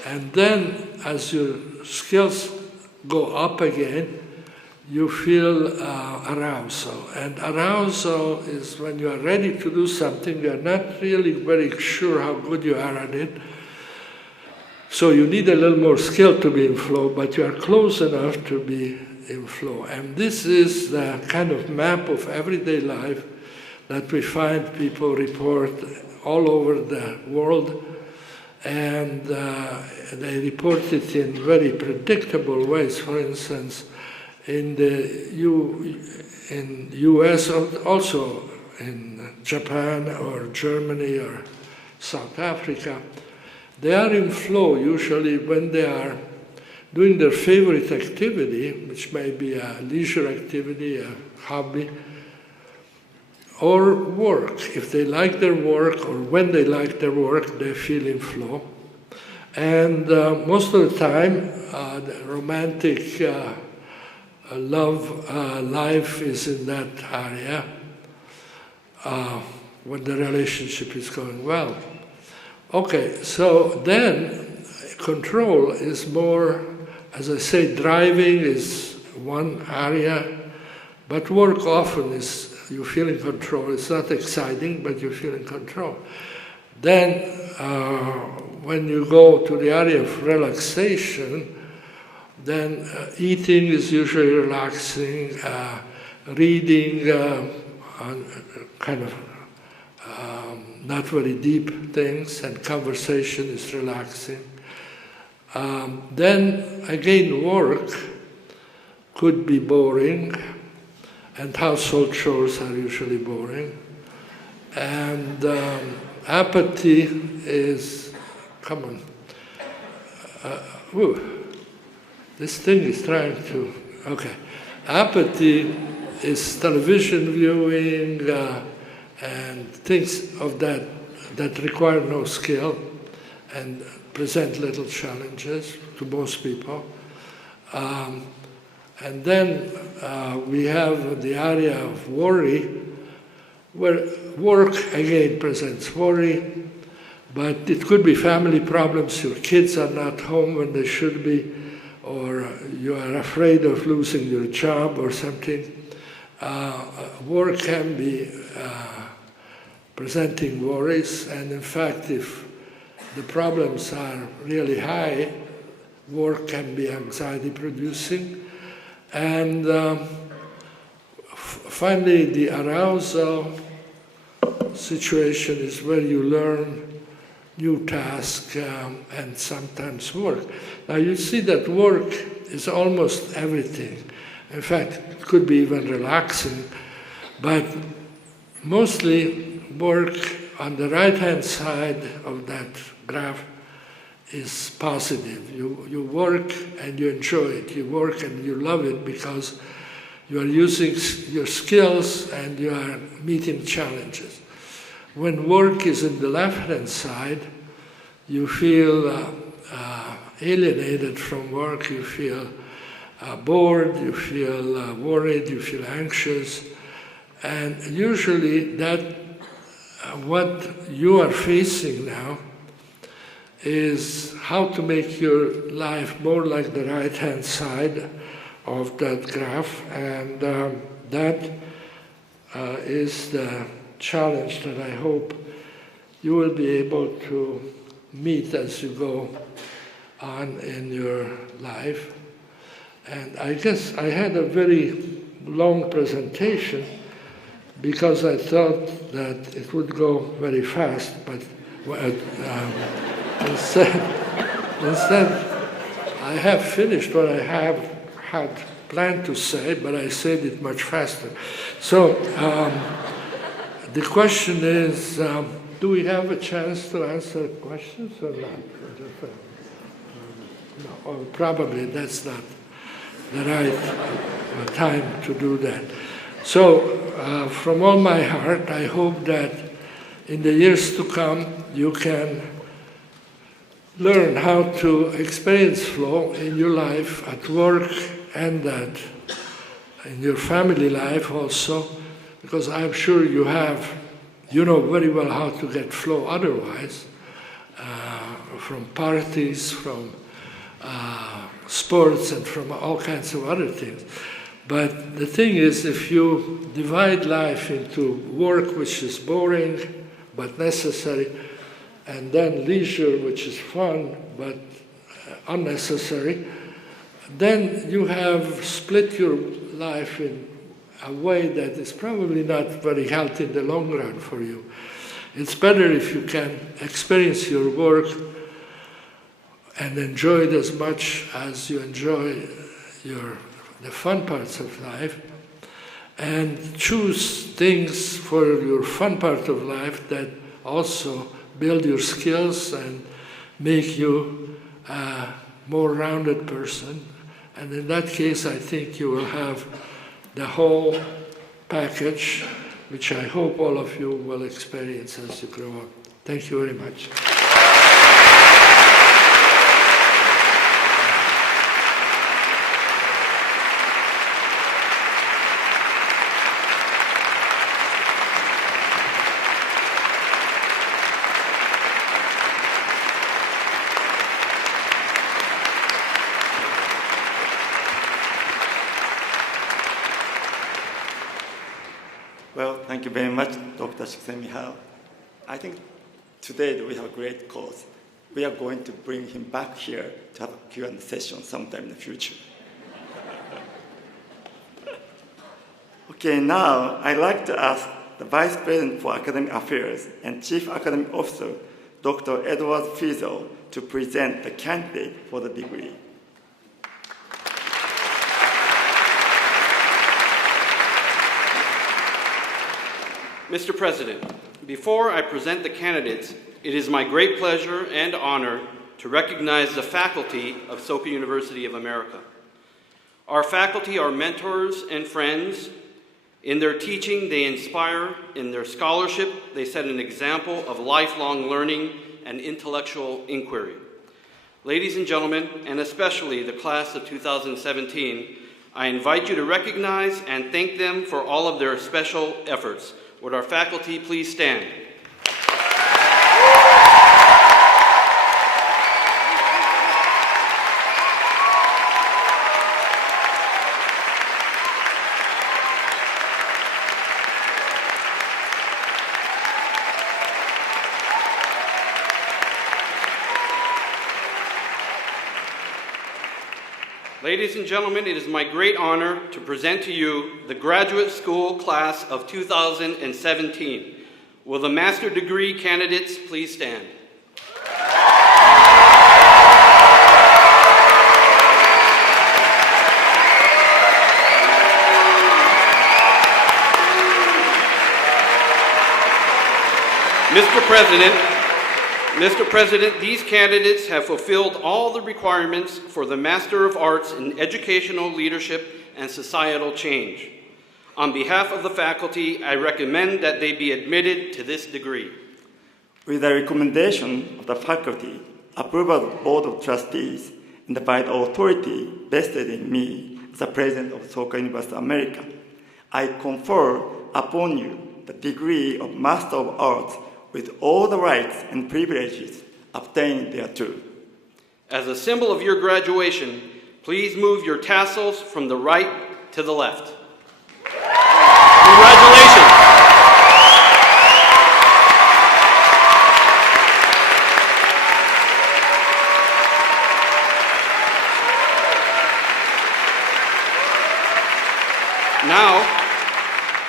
and then as your skills go up again, you feel arousal. And arousal is when you are ready to do something, you are not really very sure how good you are at it. So you need a little more skill to be in flow, but you are close enough to be in flow. And this is the kind of map of everyday life that we find people report all over the world. And they report it in very predictable ways. For instance, in the US, also in Japan or Germany or South Africa, they are in flow usually when they are doing their favorite activity, which may be a leisure activity, a hobby, or work. If they like their work, or when they like their work, they feel in flow. And most of the time, the romantic love life is in that area when the relationship is going well. Okay, so then control is more, as I say, driving is one area, but work often is you feel in control. It's not exciting, but you feel in control. Then when you go to the area of relaxation, then eating is usually relaxing, reading kind of not very deep things, and conversation is relaxing. Then again, work could be boring, and household chores are usually boring. And apathy is, come on, this thing is trying to, okay. Apathy is television viewing and things of that require no skill and present little challenges to most people. And then we have the area of worry, where work again presents worry, but it could be family problems. Your kids are not home when they should be, or you are afraid of losing your job or something. Work can be presenting worries, and in fact, if the problems are really high, work can be anxiety-producing. And finally, the arousal situation is where you learn new tasks and sometimes work. Now you see that work is almost everything. In fact, it could be even relaxing, but mostly work on the right-hand side of that graph is positive. You work and you enjoy it. You work and you love it because you are using your skills and you are meeting challenges. When work is in the left-hand side, you feel alienated from work, you feel bored, you feel worried, you feel anxious. And usually what you are facing now is how to make your life more like the right-hand side of that graph, and that is the challenge that I hope you will be able to meet as you go on in your life. And I guess I had a very long presentation because I thought that it would go very fast, but instead I have finished what I had planned to say, but I said it much faster. So the question is, do we have a chance to answer questions or not? No, or probably that's not the right time to do that. So from all my heart, I hope that in the years to come, you can learn how to experience flow in your life at work and that in your family life also, because I'm sure you know very well how to get flow otherwise, from parties, from sports, and from all kinds of other things. But the thing is, if you divide life into work, which is boring but necessary, and then leisure, which is fun but unnecessary, then you have split your life in a way that is probably not very healthy in the long run for you. It's better if you can experience your work and enjoy it as much as you enjoy the fun parts of life, and choose things for your fun part of life that also build your skills and make you a more rounded person. And in that case, I think you will have the whole package, which I hope all of you will experience as you grow up. Thank you very much. Well, thank you very much, Dr. Csikszentmihalyi. I think today we have a great cause. We are going to bring him back here to have a Q&A session sometime in the future. Okay, now I'd like to ask the Vice President for Academic Affairs and Chief Academic Officer, Dr. Edward Fiesel, to present the candidate for the degree. Mr. President, before I present the candidates, it is my great pleasure and honor to recognize the faculty of Soka University of America. Our faculty are mentors and friends. In their teaching, they inspire. In their scholarship, they set an example of lifelong learning and intellectual inquiry. Ladies and gentlemen, and especially the class of 2017, I invite you to recognize and thank them for all of their special efforts. Would our faculty please stand? Ladies and gentlemen, it is my great honor to present to you the graduate school class of 2017. Will the master degree candidates please stand? Mr. President, these candidates have fulfilled all the requirements for the Master of Arts in Educational Leadership and Societal Change. On behalf of the faculty, I recommend that they be admitted to this degree. With the recommendation of the faculty, approval of the Board of Trustees, and by the authority vested in me as the President of Soka University of America, I confer upon you the degree of Master of Arts with all the rights and privileges obtained thereto. As a symbol of your graduation, please move your tassels from the right to the left. Congratulations!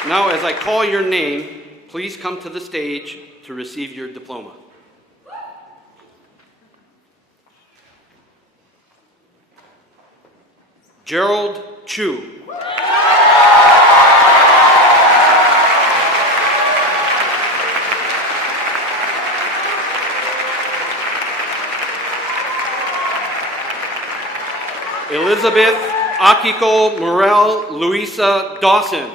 Now, as I call your name, please come to the stage to receive your diploma. Gerald Chu. Elizabeth Akiko Morel Luisa Dawson.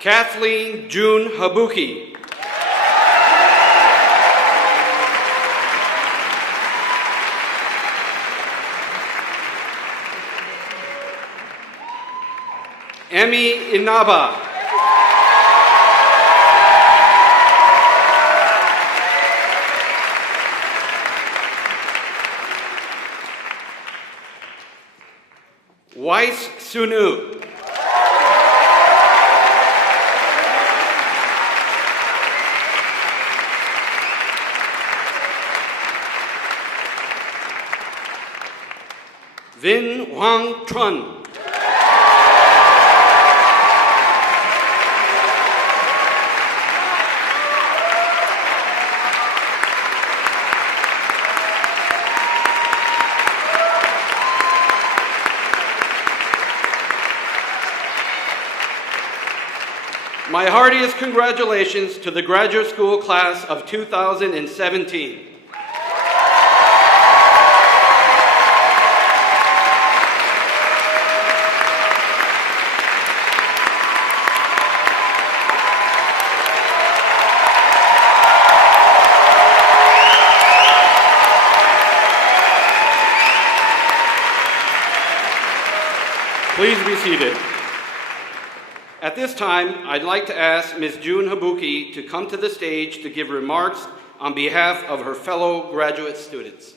Kathleen June Habuki. Emi Inaba. Sunu. Vin Huang Trun. My heartiest congratulations to the graduate school class of 2017. Please be seated. At this time, I'd like to ask Ms. June Habuki to come to the stage to give remarks on behalf of her fellow graduate students.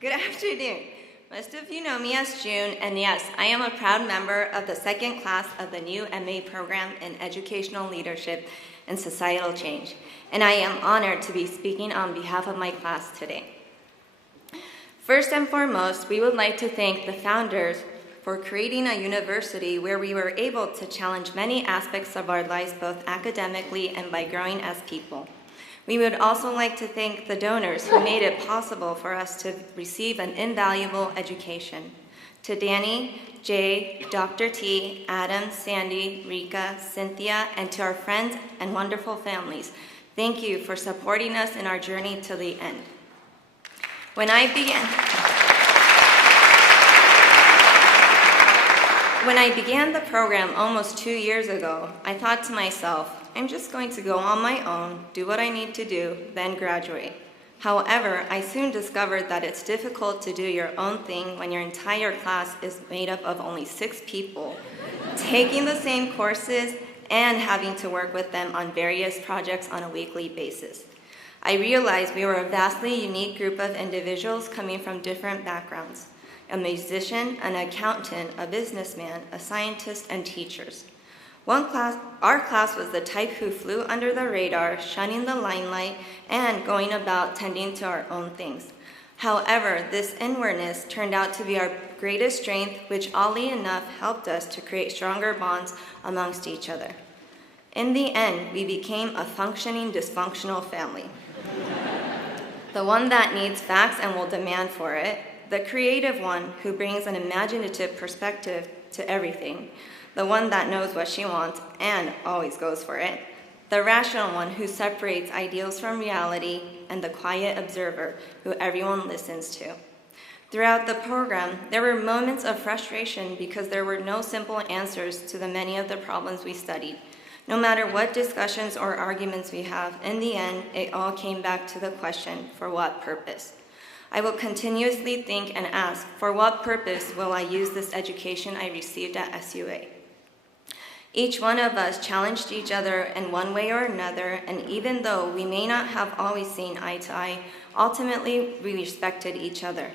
Good afternoon. Most of you know me as June, and yes, I am a proud member of the second class of the new MA program in Educational Leadership and Societal Change, and I am honored to be speaking on behalf of my class today. First and foremost, we would like to thank the founders for creating a university where we were able to challenge many aspects of our lives, both academically and by growing as people. We would also like to thank the donors who made it possible for us to receive an invaluable education. To Danny, Jay, Dr. T, Adam, Sandy, Rika, Cynthia, and to our friends and wonderful families, thank you for supporting us in our journey to the end. When I began the program almost 2 years ago, I thought to myself, I'm just going to go on my own, do what I need to do, then graduate. However, I soon discovered that it's difficult to do your own thing when your entire class is made up of only 6 people, taking the same courses and having to work with them on various projects on a weekly basis. I realized we were a vastly unique group of individuals coming from different backgrounds: a musician, an accountant, a businessman, a scientist, and teachers. Our class was the type who flew under the radar, shunning the limelight, and going about tending to our own things. However, this inwardness turned out to be our greatest strength, which oddly enough helped us to create stronger bonds amongst each other. In the end, we became a functioning, dysfunctional family. The one that needs facts and will demand for it, the creative one who brings an imaginative perspective to everything, the one that knows what she wants and always goes for it, the rational one who separates ideals from reality, and the quiet observer who everyone listens to. Throughout the program, there were moments of frustration because there were no simple answers to the many of the problems we studied. No matter what discussions or arguments we have, in the end, it all came back to the question, for what purpose? I will continuously think and ask, for what purpose will I use this education I received at SUA? Each one of us challenged each other in one way or another, and even though we may not have always seen eye to eye, ultimately we respected each other.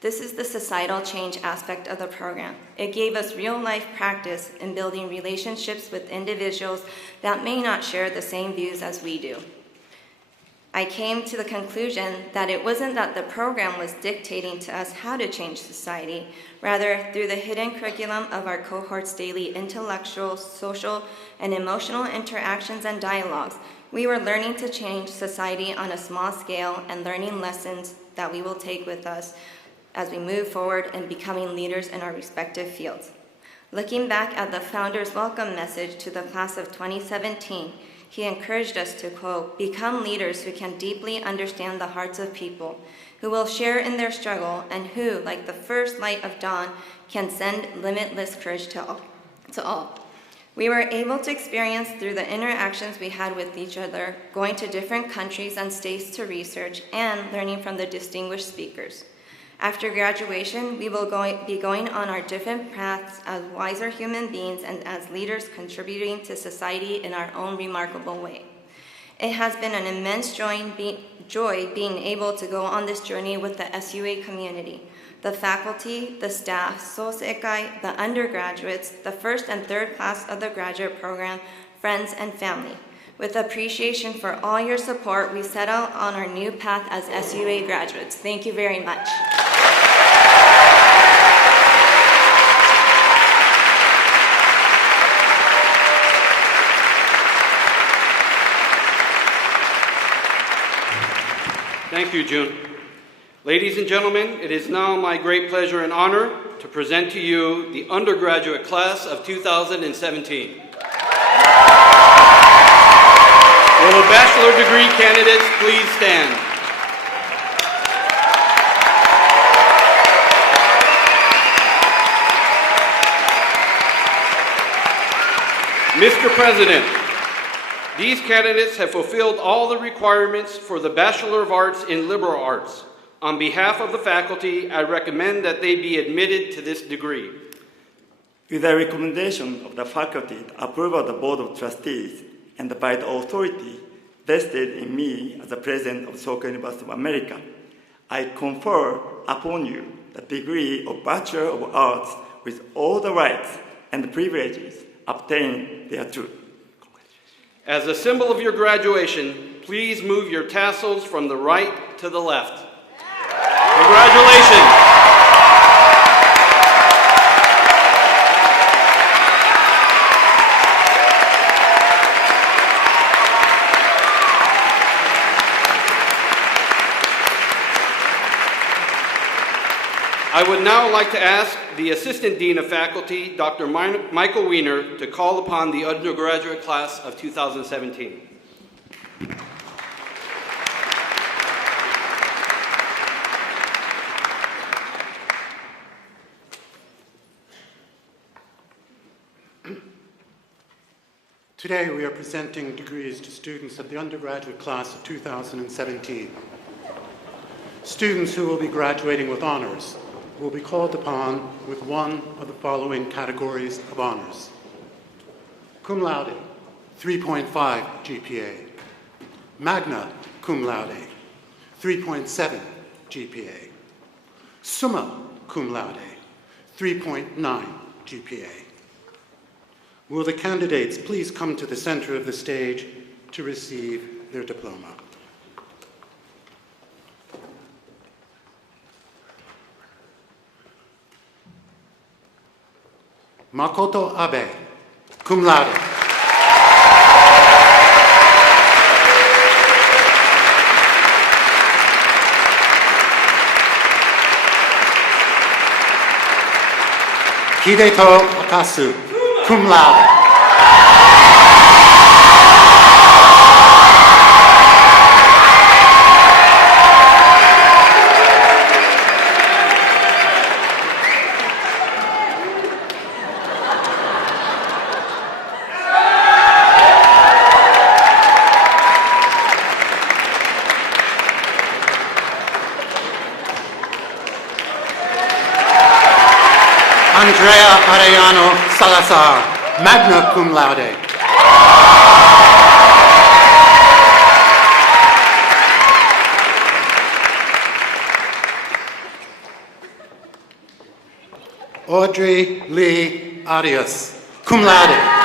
This is the societal change aspect of the program. It gave us real-life practice in building relationships with individuals that may not share the same views as we do. I came to the conclusion that it wasn't that the program was dictating to us how to change society. Rather, through the hidden curriculum of our cohort's daily intellectual, social, and emotional interactions and dialogues, we were learning to change society on a small scale and learning lessons that we will take with us as we move forward in becoming leaders in our respective fields. Looking back at the founder's welcome message to the class of 2017, he encouraged us to, quote, become leaders who can deeply understand the hearts of people, who will share in their struggle, and who, like the first light of dawn, can send limitless courage to all. We were able to experience through the interactions we had with each other, going to different countries and states to research, and learning from the distinguished speakers. After graduation, we will be going on our different paths as wiser human beings and as leaders contributing to society in our own remarkable way. It has been an immense joy being able to go on this journey with the SUA community, the faculty, the staff, Soka, the undergraduates, the first and third class of the graduate program, friends, and family. With appreciation for all your support, we set out on our new path as SUA graduates. Thank you very much. Thank you, June. Ladies and gentlemen, it is now my great pleasure and honor to present to you the undergraduate class of 2017. Will the bachelor degree candidates please stand? Mr. President, these candidates have fulfilled all the requirements for the Bachelor of Arts in Liberal Arts. On behalf of the faculty, I recommend that they be admitted to this degree. With the recommendation of the faculty, the approval of the Board of Trustees, and by the authority vested in me as the President of Soka University of America, I confer upon you the degree of Bachelor of Arts with all the rights and privileges obtained thereto. As a symbol of your graduation, please move your tassels from the right to the left. Congratulations. I would now like to ask the Assistant Dean of Faculty, Dr. Michael Weiner, to call upon the undergraduate class of 2017. Today we are presenting degrees to students of the undergraduate class of 2017. Students who will be graduating with honors will be called upon with one of the following categories of honors. Cum laude, 3.5 GPA. Magna cum laude, 3.7 GPA. Summa cum laude, 3.9 GPA. Will the candidates please come to the center of the stage to receive their diploma? Makoto Abe, cum laude. Hideto Akasu, cum laude. Andrea Arellano Salazar, magna cum laude. Audrey Lee Arias, cum laude.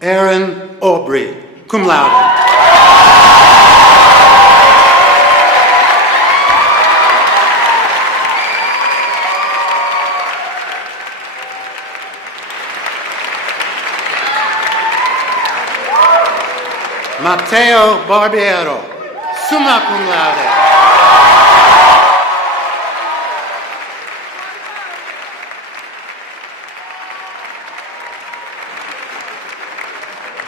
Aaron Aubrey, cum laude. Matteo Barbiero, summa cum laude.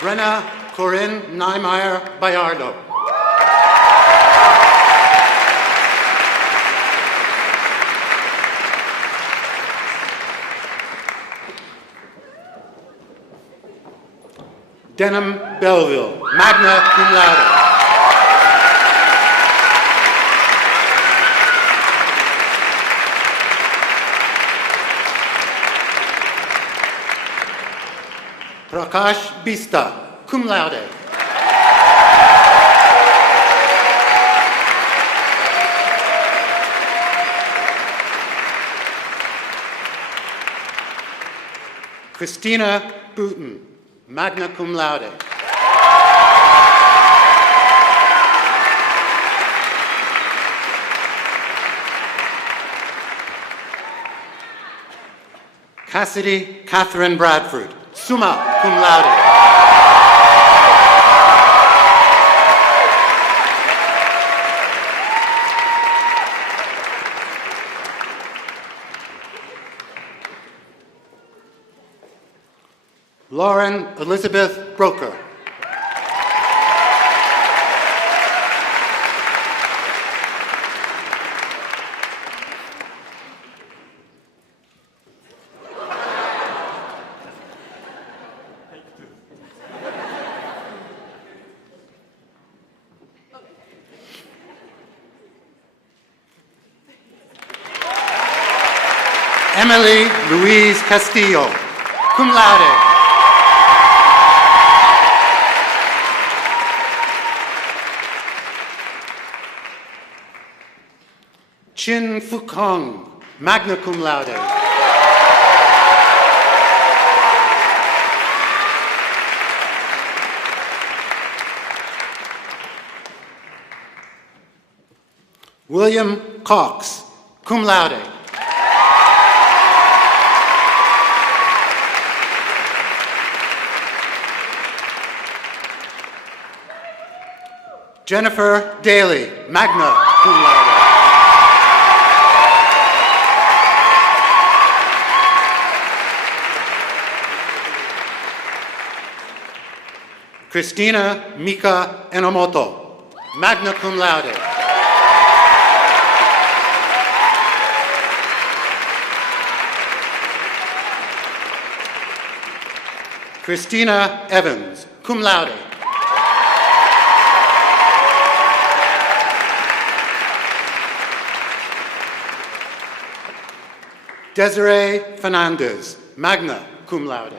Brenna Corinne Niemeyer Bayardo. Denham Belleville, magna cum laude. Prakash Bista, cum laude. Christina Booten, magna cum laude. Cassidy Catherine Bradford, summa cum laude. Lauren Elizabeth Broker. Emily Louise Castillo, cum laude. Chin Fuk Hong, magna cum laude. William Cox, cum laude. Jennifer Daly, magna cum laude. Christina Mika Enomoto, magna cum laude. Christina Evans, cum laude. Desiree Fernandez, magna cum laude.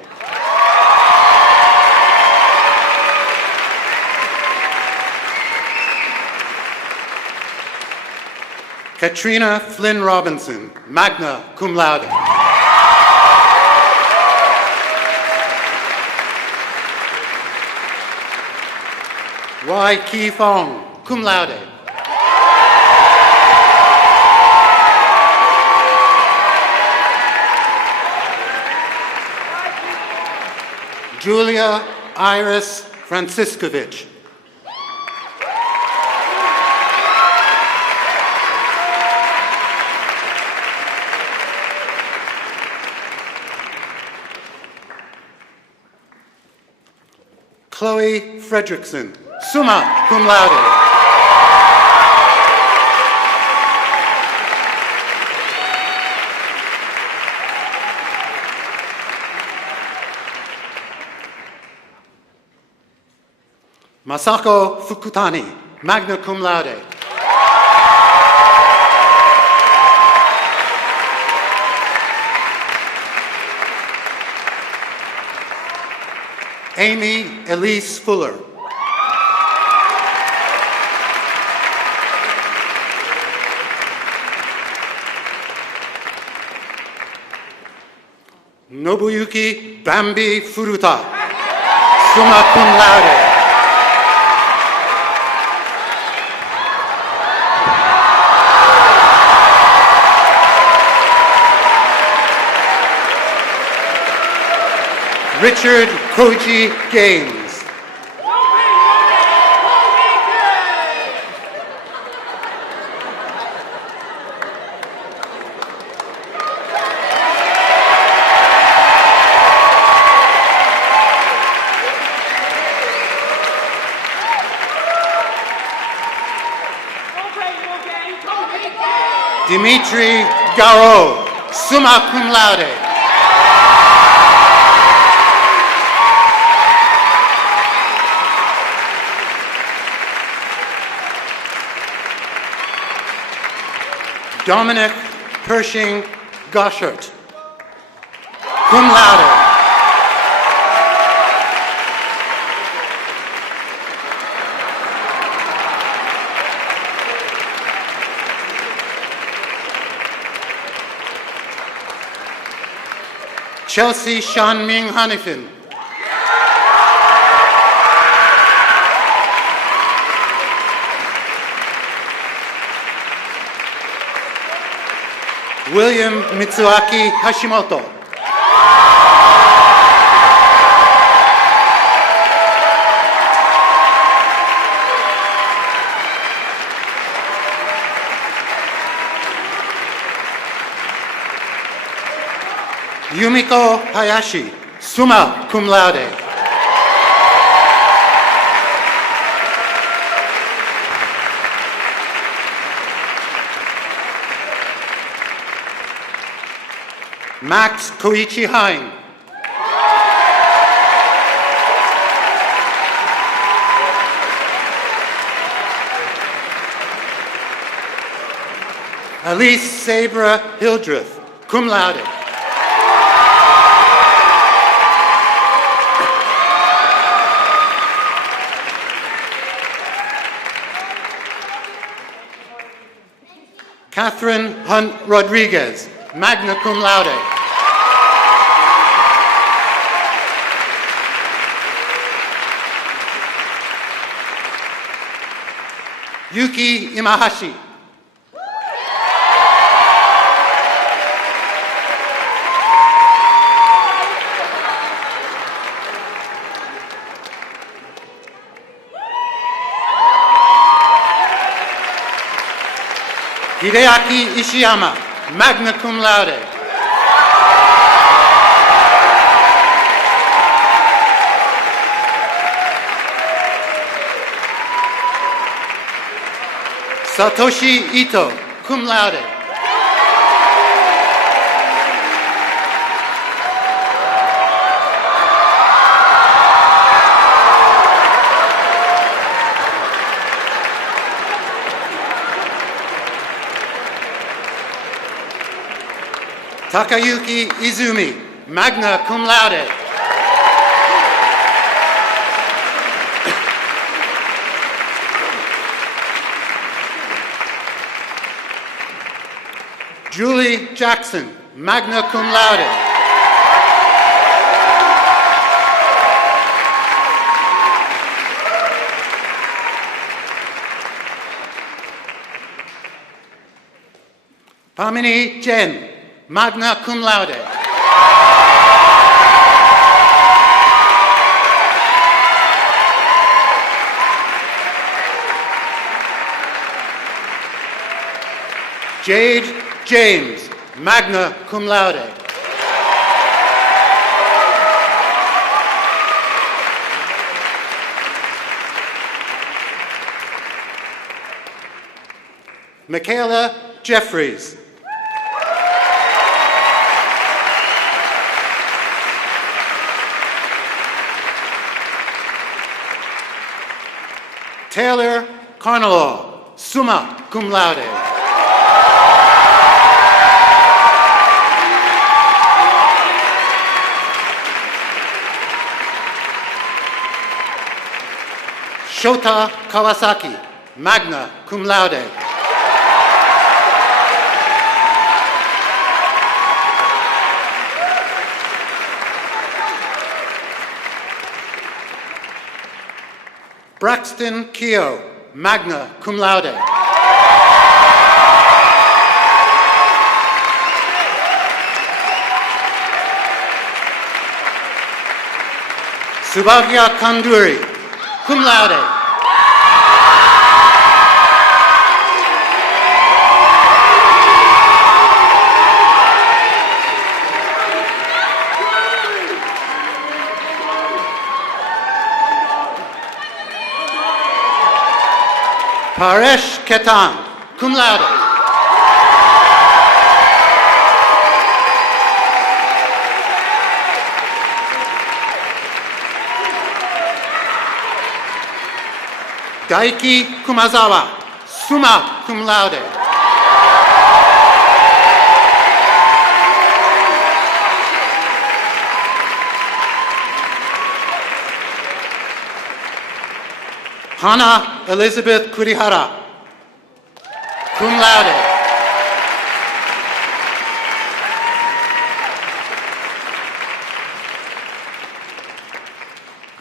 Katrina Flynn Robinson, magna cum laude. Y. Ki Fong, cum laude. Julia Iris Franciscovich. Chloe Fredrickson, summa cum laude. Masako Fukutani, magna cum laude. Amy Elise Fuller. Nobuyuki Bambi Furuta, summa cum laude. Richard Koji Gaines. Dimitri Garot, summa cum laude. Dominic Pershing Goshert, cum laude. Chelsea Shanming Hanifin. William Mitsuaki Hashimoto. Yumiko Hayashi, summa cum laude. Max Koichi Hein. Elise Sabra Hildreth, cum laude. Catherine Hunt Rodriguez, magna cum laude. Yuki Imahashi. Hideaki Ishiyama, magna cum laude. Satoshi Ito, cum laude. Takayuki Izumi, magna cum laude. Julie Jackson, magna cum laude. Pamini Jen, magna cum laude. Jade James, magna cum laude. Michaela Jeffries. Taylor Carnelaw, summa cum laude. Shota Kawasaki, magna cum laude. Braxton Keogh, magna cum laude. Subhagya Kanduri, cum laude. Paresh Ketan, cum laude. Daiki Kumazawa, summa cum laude. Hana Elizabeth Kurihara, cum laude.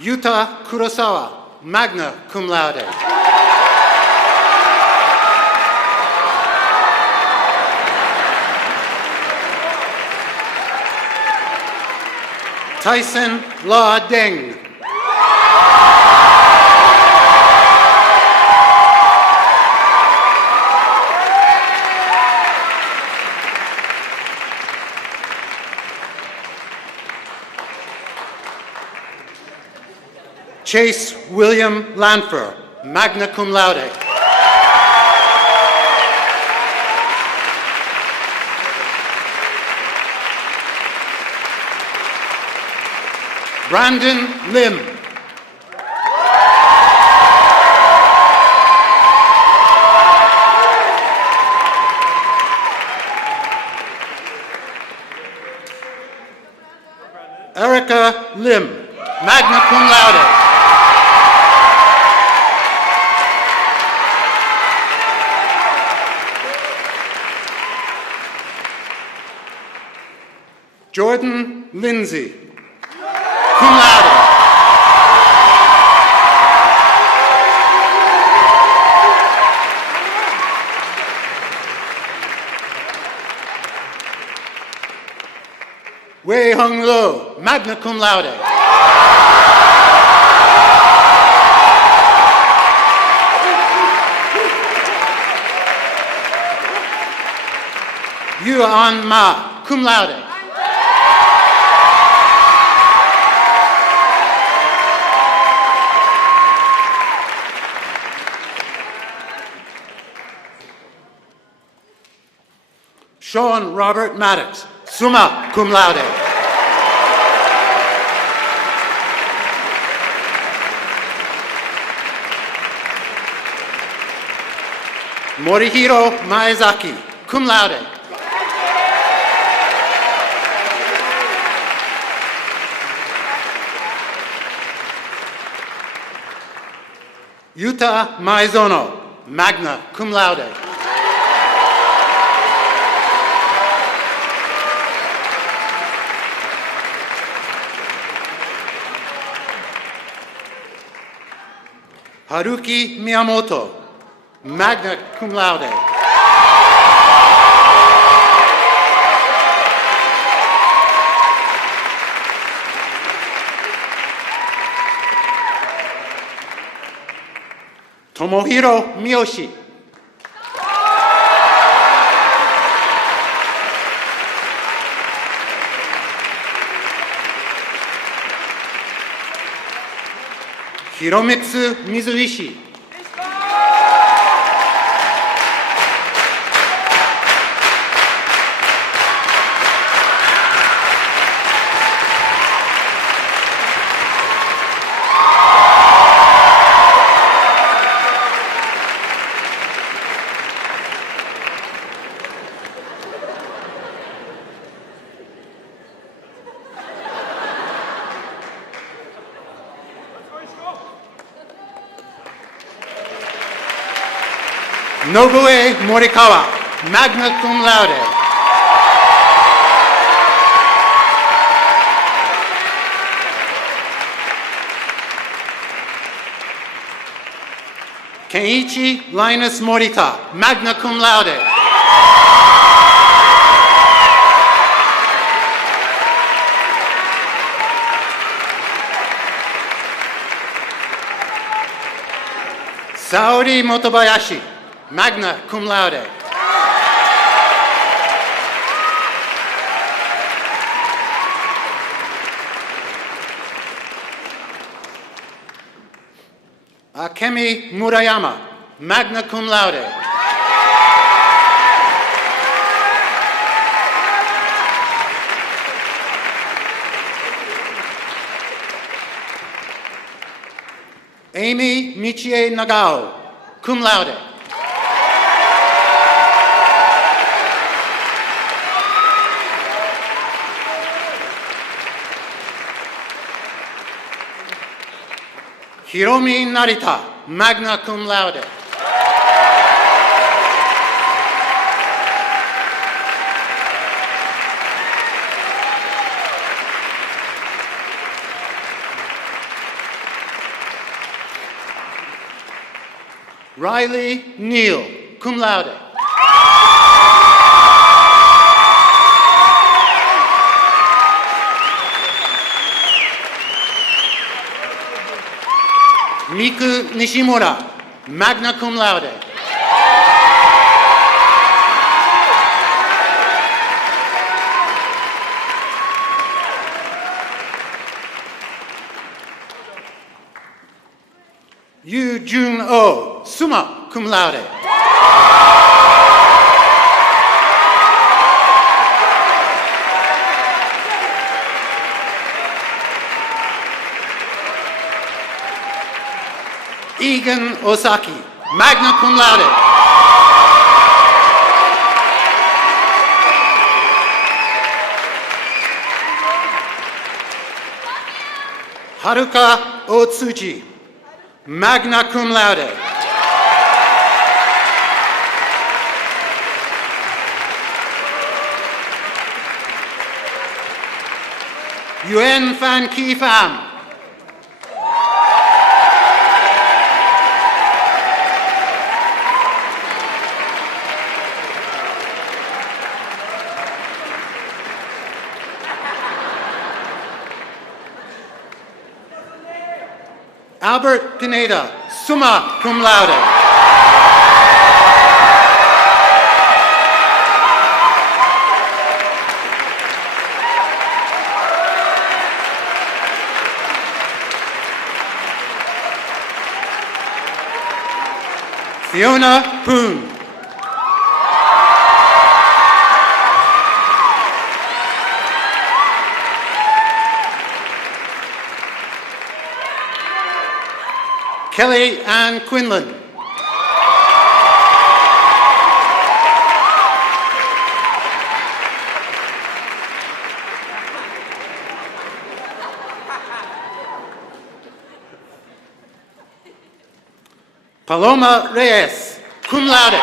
Yuta Kurosawa, magna cum laude. Tyson La Deng. Chase William Lanfer, magna cum laude. Brandon Lim. Erica Lim, magna cum laude. Jordan Lindsay, cum laude. Wei Hung Lo, magna cum laude. Yuan Ma, cum laude. Sean Robert Maddox, summa cum laude. Morihiro Maezaki, cum laude. Yuta Maizono, magna cum laude. Haruki Miyamoto, magna cum laude. Tomohiro Miyoshi. Hiromitsu Mizuishi. Nobue Morikawa, magna cum laude. Kenichi Linus Morita, magna cum laude. Saori Motobayashi, magna cum laude. Akemi Murayama, magna cum laude. Amy Michie Nagao, cum laude. Hiromi Narita, magna cum laude. Riley Neal, cum laude. Miku Nishimura, magna cum laude. Yu Jun-oh, summa cum laude. Egan Osaki, magna cum laude. Haruka Otsuji, magna cum laude. Yuen Fan Ki Pham. Albert Pineda, summa cum laude. Fiona Poon. Kelly Ann Quinlan. Paloma Reyes, cum laude.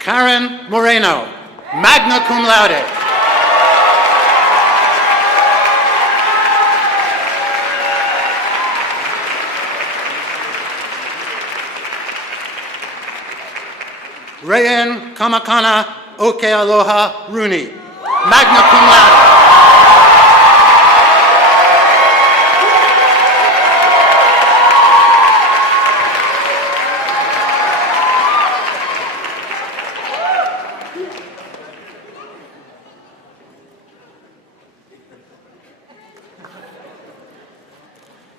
Karen Moreno, magna cum laude. Rayen Kamakana Okealoha Rooney, magna cum laude.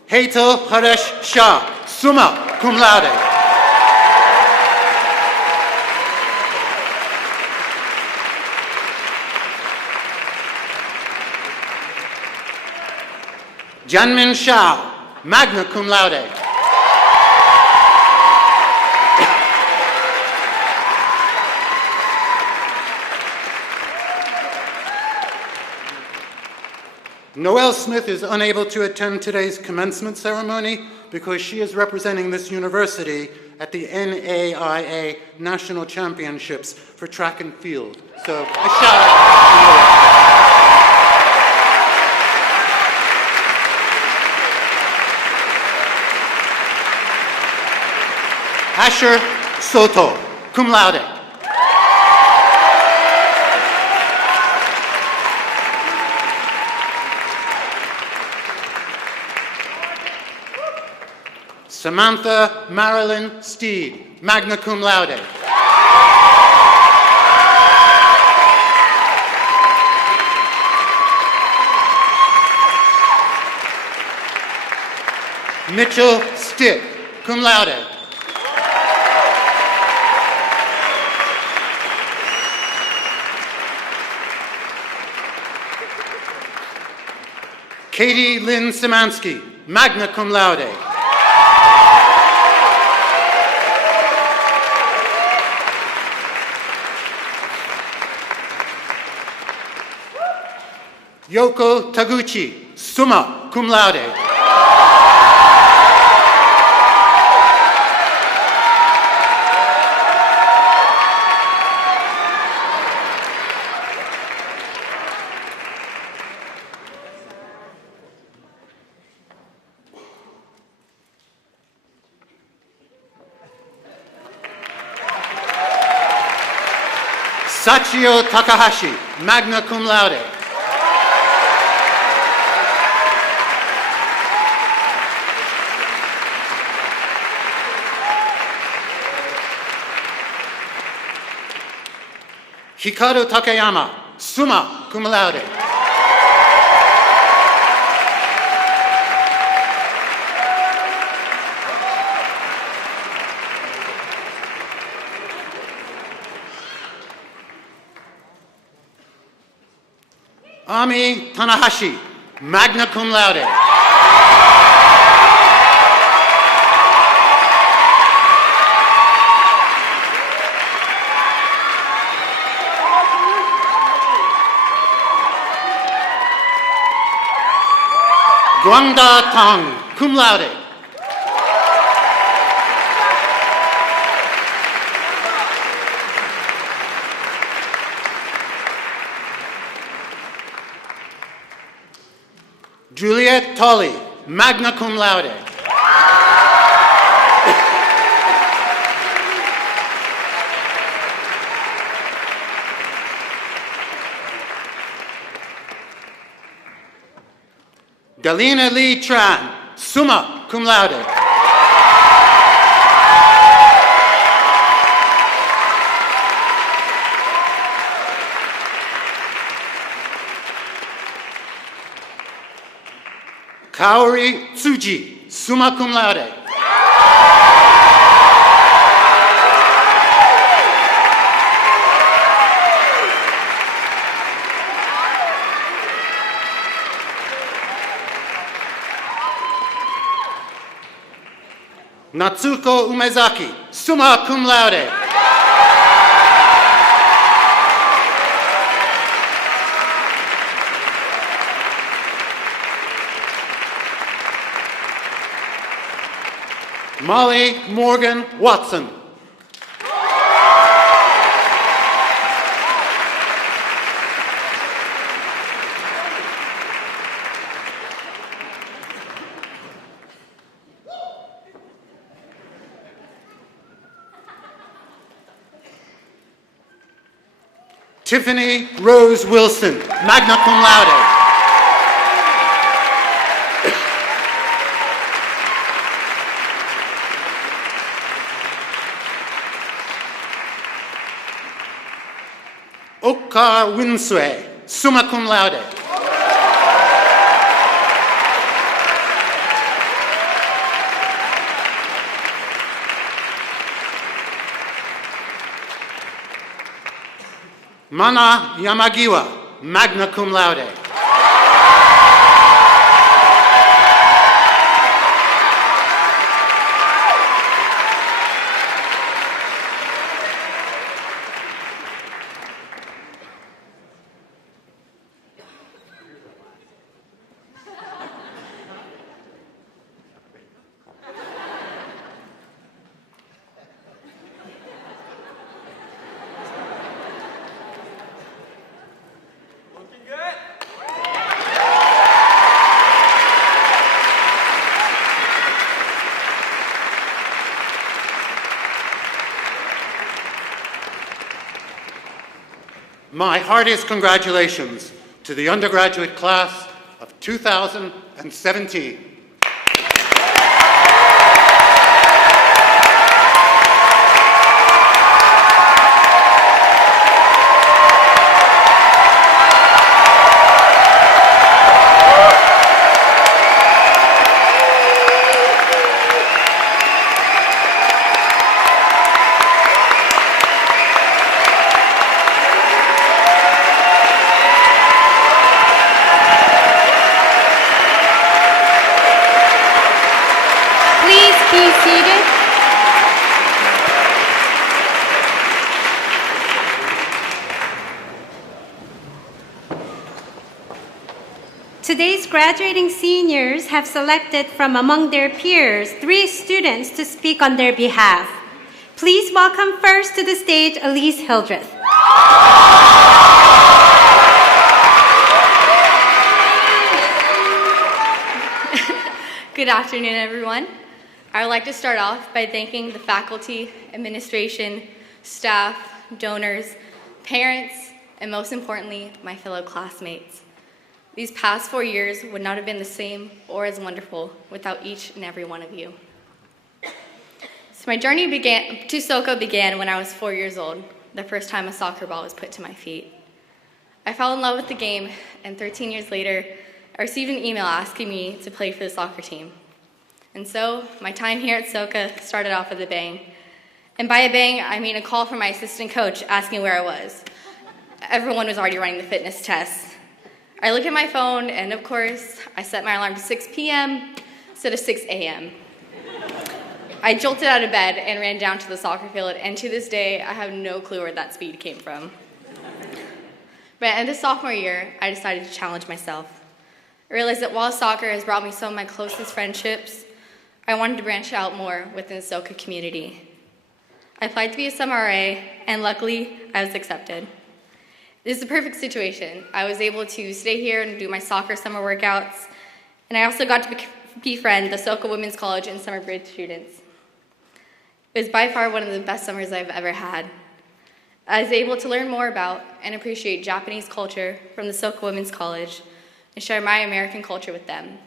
Hetal Haresh Shah, summa cum laude. Janmin Shah, magna cum laude. Noelle Smith is unable to attend today's commencement ceremony because she is representing this university at the NAIA National Championships for track and field. So a shout out to Noelle. Asher Soto, cum laude. Samantha Marilyn Steed, magna cum laude. Mitchell Stitt, cum laude. Katie Lynn Szymanski, magna cum laude. Yoko Taguchi, summa cum laude. Sachio Takahashi, magna cum laude. Hikaru Takayama, summa cum laude. Ami Tanahashi, magna cum laude. Guangda Tang, cum laude. Juliet Tully, magna cum laude. Galina Lee Tran, summa cum laude. Kaori Tsuji, summa cum laude. Natsuko Umezaki, summa cum laude. Molly Morgan Watson. Tiffany Rose Wilson, magna cum laude. Okar Winsway, summa cum laude. Mana Yamagiwa, magna cum laude. My heartiest congratulations to the undergraduate class of 2017. Today's graduating seniors have selected from among their peers 3 students to speak on their behalf. Please welcome first to the stage Elise Hildreth. Good afternoon, everyone. I would like to start off by thanking the faculty, administration, staff, donors, parents, and most importantly, my fellow classmates. These past 4 years would not have been the same or as wonderful without each and every one of you. So my journey to Soka began when I was 4 years old, the first time a soccer ball was put to my feet. I fell in love with the game, and 13 years later, I received an email asking me to play for the soccer team. And so, my time here at Soka started off with a bang. And by a bang, I mean a call from my assistant coach asking where I was. Everyone was already running the fitness tests. I looked at my phone, and of course, I set my alarm to 6 p.m. instead of 6 a.m. I jolted out of bed and ran down to the soccer field, and to this day, I have no clue where that speed came from. But at the end of sophomore year, I decided to challenge myself. I realized that while soccer has brought me some of my closest friendships, I wanted to branch out more within the Soka community. I applied to be a summer RA, and luckily, I was accepted. This is a perfect situation. I was able to stay here and do my soccer summer workouts, and I also got to befriend the Soka Women's College and summer bridge students. It was by far one of the best summers I've ever had. I was able to learn more about and appreciate Japanese culture from the Soka Women's College and share my American culture with them,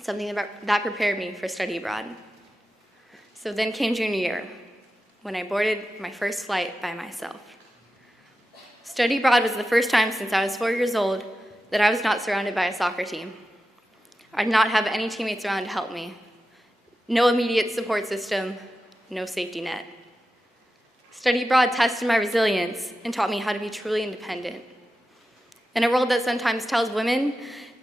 something that prepared me for study abroad. So then came junior year, when I boarded my first flight by myself. Study abroad was the first time since I was 4 years old that I was not surrounded by a soccer team. I did not have any teammates around to help me. No immediate support system, no safety net. Study abroad tested my resilience and taught me how to be truly independent. In a world that sometimes tells women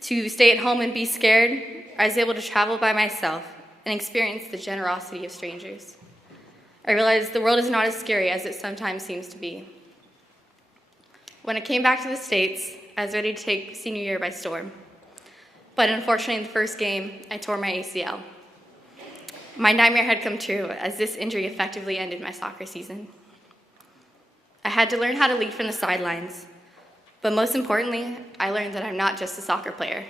to stay at home and be scared, I was able to travel by myself and experience the generosity of strangers. I realized the world is not as scary as it sometimes seems to be. When I came back to the States, I was ready to take senior year by storm. But unfortunately, in the first game, I tore my ACL. My nightmare had come true, as this injury effectively ended my soccer season. I had to learn how to lead from the sidelines. But most importantly, I learned that I'm not just a soccer player.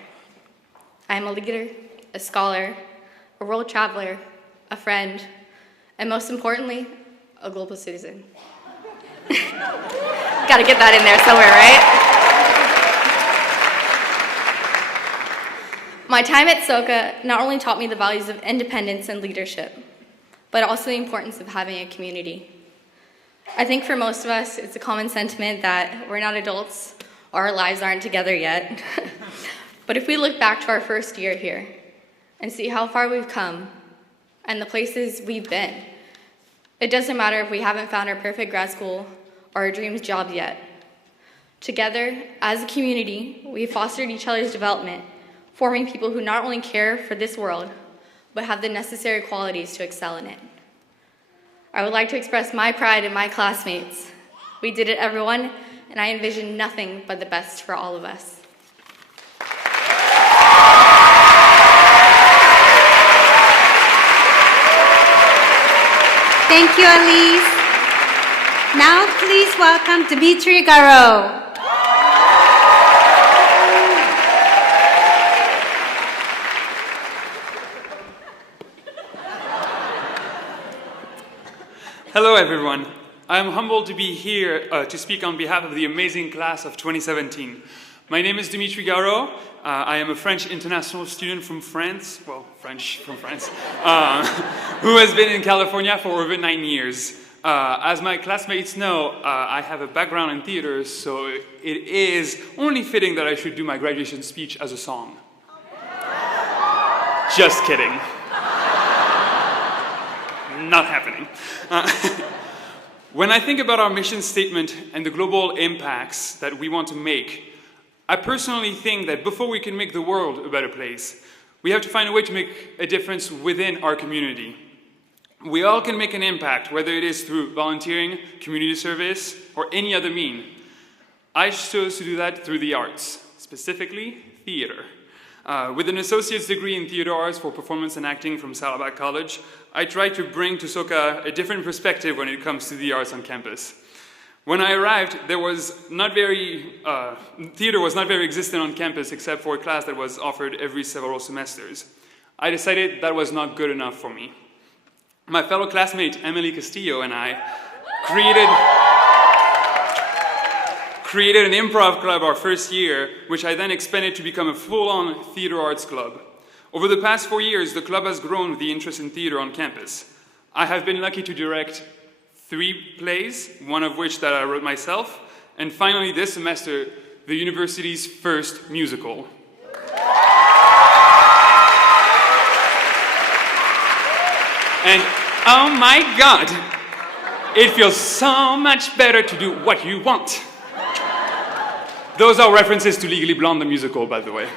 I am a leader, a scholar, a world traveler, a friend, and most importantly, a global citizen. Gotta get that in there somewhere, right? My time at Soka not only taught me the values of independence and leadership, but also the importance of having a community. I think for most of us, it's a common sentiment that we're not adults or our lives aren't together yet. But if we look back to our first year here and see how far we've come and the places we've been, it doesn't matter if we haven't found our perfect grad school or our dreams job yet. Together, as a community, we've fostered each other's development, forming people who not only care for this world, but have the necessary qualities to excel in it. I would like to express my pride in my classmates. We did it, everyone, and I envision nothing but the best for all of us. Thank you, Elise. Now, please welcome Dmitry Garo. Hello, everyone. I am humbled to be here to speak on behalf of the amazing class of 2017. My name is Dmitry Garo. I am a French international student from France, French from France, who has been in California for over 9 years. As my classmates know, I have a background in theater, so it is only fitting that I should do my graduation speech as a song. Just kidding. Not happening. When I think about our mission statement and the global impacts that we want to make, I personally think that before we can make the world a better place, we have to find a way to make a difference within our community. We all can make an impact, whether it is through volunteering, community service, or any other mean. I chose to do that through the arts, specifically theater. With an associate's degree in theater arts for performance and acting from Saddleback College, I tried to bring to Soka a different perspective when it comes to the arts on campus. When I arrived, theater was not very existent on campus except for a class that was offered every several semesters. I decided that was not good enough for me. My fellow classmate, Emily Castillo, and I created an improv club our first year, which I then expanded to become a full-on theater arts club. Over the past 4 years, the club has grown with the interest in theater on campus. I have been lucky to direct 3 plays, one of which that I wrote myself, and finally this semester, the university's first musical. And oh my God, it feels so much better to do what you want. Those are references to Legally Blonde, the musical, by the way.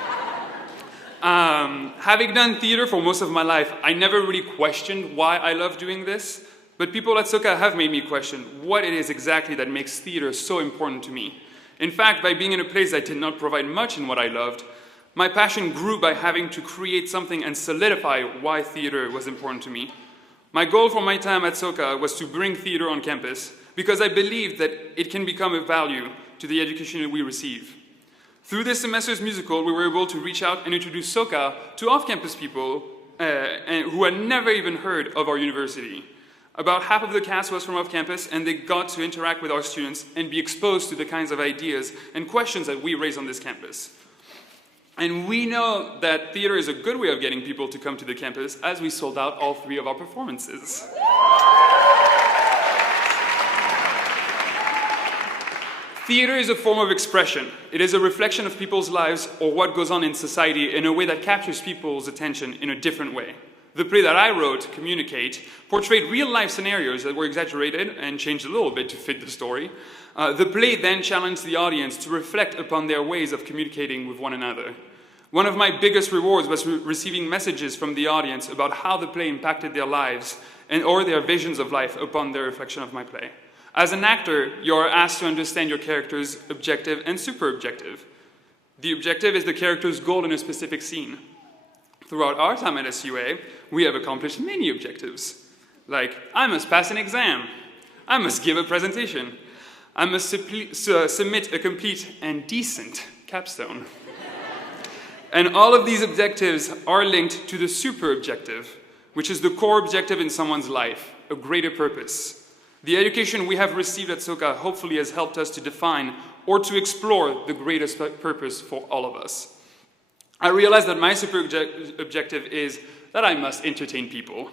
Having done theater for most of my life, I never really questioned why I love doing this, but people at Soka have made me question what it is exactly that makes theater so important to me. In fact, by being in a place that did not provide much in what I loved, my passion grew by having to create something and solidify why theater was important to me. My goal for my time at Soka was to bring theater on campus because I believed that it can become a value to the education that we receive. Through this semester's musical, we were able to reach out and introduce Soka to off-campus people who had never even heard of our university. About half of the cast was from off-campus, and they got to interact with our students and be exposed to the kinds of ideas and questions that we raise on this campus. And we know that theater is a good way of getting people to come to the campus, as we sold out all 3 of our performances. Theater is a form of expression. It is a reflection of people's lives or what goes on in society in a way that captures people's attention in a different way. The play that I wrote, Communicate, portrayed real-life scenarios that were exaggerated and changed a little bit to fit the story. The play then challenged the audience to reflect upon their ways of communicating with one another. One of my biggest rewards was receiving messages from the audience about how the play impacted their lives or their visions of life upon their reflection of my play. As an actor, you are asked to understand your character's objective and super-objective. The objective is the character's goal in a specific scene. Throughout our time at SUA, we have accomplished many objectives, like I must pass an exam, I must give a presentation, I must submit a complete and decent capstone. And all of these objectives are linked to the super-objective, which is the core objective in someone's life, a greater purpose. The education we have received at Soka hopefully has helped us to define or to explore the greatest purpose for all of us. I realize that my super objective is that I must entertain people.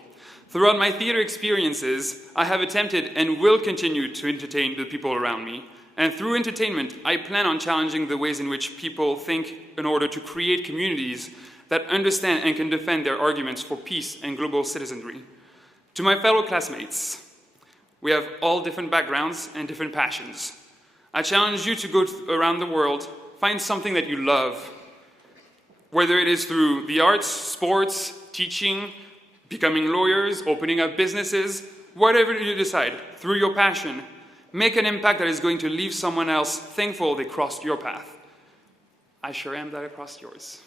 Throughout my theater experiences, I have attempted and will continue to entertain the people around me. And through entertainment, I plan on challenging the ways in which people think in order to create communities that understand and can defend their arguments for peace and global citizenry. To my fellow classmates, we have all different backgrounds and different passions. I challenge you to go around the world, find something that you love, whether it is through the arts, sports, teaching, becoming lawyers, opening up businesses, whatever you decide, through your passion, make an impact that is going to leave someone else thankful they crossed your path. I sure am that I crossed yours.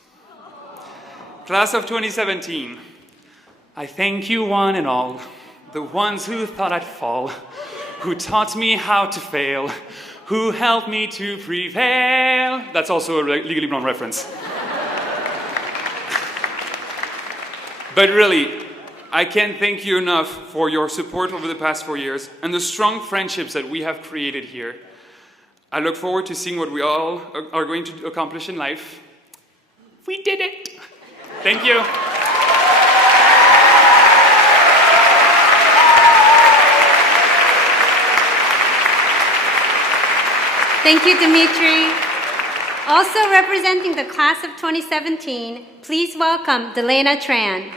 Class of 2017, I thank you one and all, the ones who thought I'd fall, who taught me how to fail, who helped me to prevail. That's also a Legally Blonde reference. But really, I can't thank you enough for your support over the past 4 years and the strong friendships that we have created here. I look forward to seeing what we all are going to accomplish in life. We did it! Thank you. Thank you, Dimitri. Also representing the class of 2017, please welcome Delena Tran.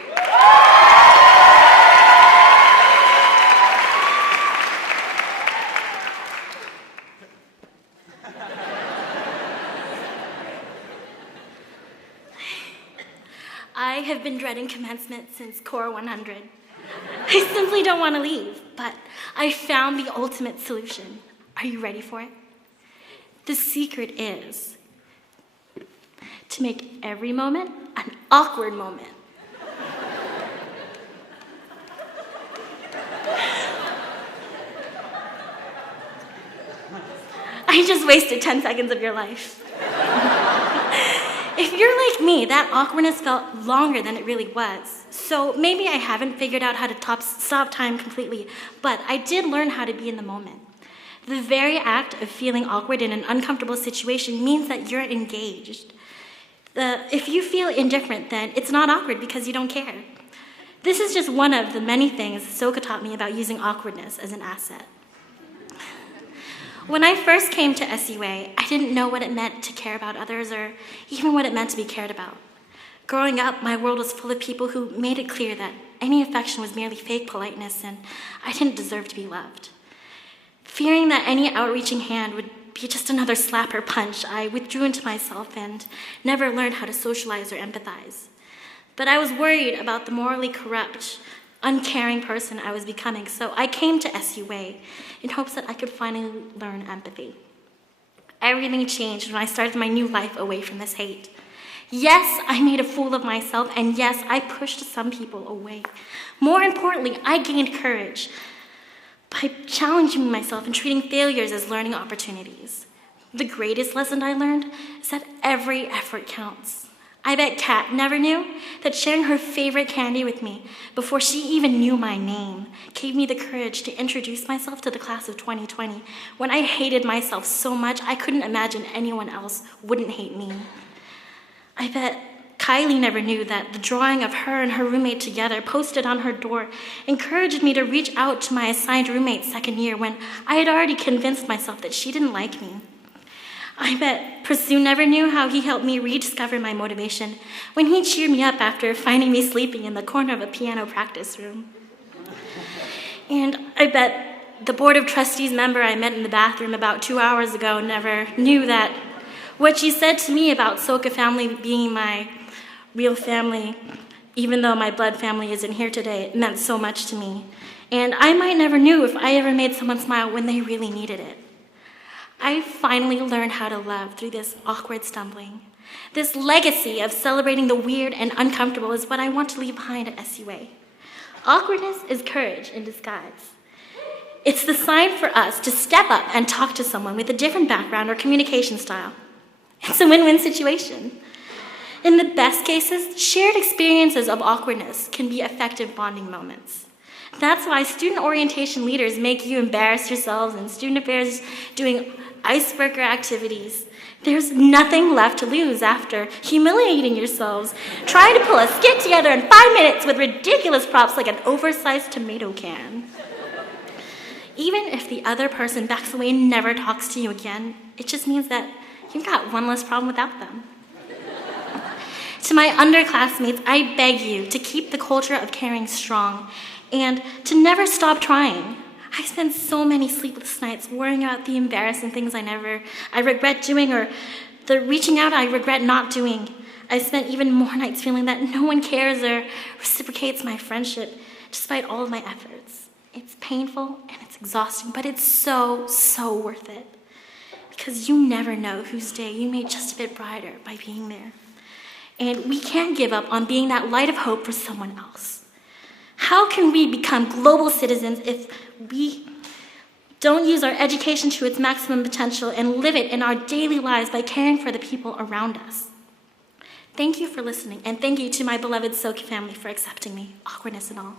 I have been dreading commencement since Core 100. I simply don't want to leave, but I found the ultimate solution. Are you ready for it? The secret is to make every moment an awkward moment. I just wasted 10 seconds of your life. If you're like me, that awkwardness felt longer than it really was. So maybe I haven't figured out how to stop time completely, but I did learn how to be in the moment. The very act of feeling awkward in an uncomfortable situation means that you're engaged. If you feel indifferent, then it's not awkward because you don't care. This is just one of the many things Soka taught me about using awkwardness as an asset. When I first came to SUA, I didn't know what it meant to care about others or even what it meant to be cared about. Growing up, my world was full of people who made it clear that any affection was merely fake politeness and I didn't deserve to be loved. Fearing that any outreaching hand would be just another slap or punch, I withdrew into myself and never learned how to socialize or empathize. But I was worried about the morally corrupt, uncaring person I was becoming, so I came to SUA in hopes that I could finally learn empathy. Everything changed when I started my new life away from this hate. Yes, I made a fool of myself, and yes, I pushed some people away. More importantly, I gained courage by challenging myself and treating failures as learning opportunities. The greatest lesson I learned is that every effort counts. I bet Kat never knew that sharing her favorite candy with me before she even knew my name gave me the courage to introduce myself to the class of 2020 when I hated myself so much I couldn't imagine anyone else wouldn't hate me. I bet Kylie never knew that the drawing of her and her roommate together posted on her door encouraged me to reach out to my assigned roommate second year when I had already convinced myself that she didn't like me. I bet Pursue never knew how he helped me rediscover my motivation when he cheered me up after finding me sleeping in the corner of a piano practice room. And I bet the Board of Trustees member I met in the bathroom about 2 hours ago never knew that what she said to me about Soka family being my real family, even though my blood family isn't here today, meant so much to me. And I might never knew if I ever made someone smile when they really needed it. I finally learned how to love through this awkward stumbling. This legacy of celebrating the weird and uncomfortable is what I want to leave behind at SUA. Awkwardness is courage in disguise. It's the sign for us to step up and talk to someone with a different background or communication style. It's a win-win situation. In the best cases, shared experiences of awkwardness can be effective bonding moments. That's why student orientation leaders make you embarrass yourselves and student affairs doing icebreaker activities. There's nothing left to lose after humiliating yourselves, trying to pull a skit together in 5 minutes with ridiculous props like an oversized tomato can. Even if the other person backs away and never talks to you again, it just means that you've got one less problem without them. To my underclassmates, I beg you to keep the culture of caring strong and to never stop trying. I spent so many sleepless nights worrying about the embarrassing things I regret doing or the reaching out I regret not doing. I spent even more nights feeling that no one cares or reciprocates my friendship despite all of my efforts. It's painful and it's exhausting, but it's so, so worth it. Because you never know whose day you made just a bit brighter by being there. And we can't give up on being that light of hope for someone else. How can we become global citizens if we don't use our education to its maximum potential and live it in our daily lives by caring for the people around us? Thank you for listening, and thank you to my beloved Soka family for accepting me, awkwardness and all.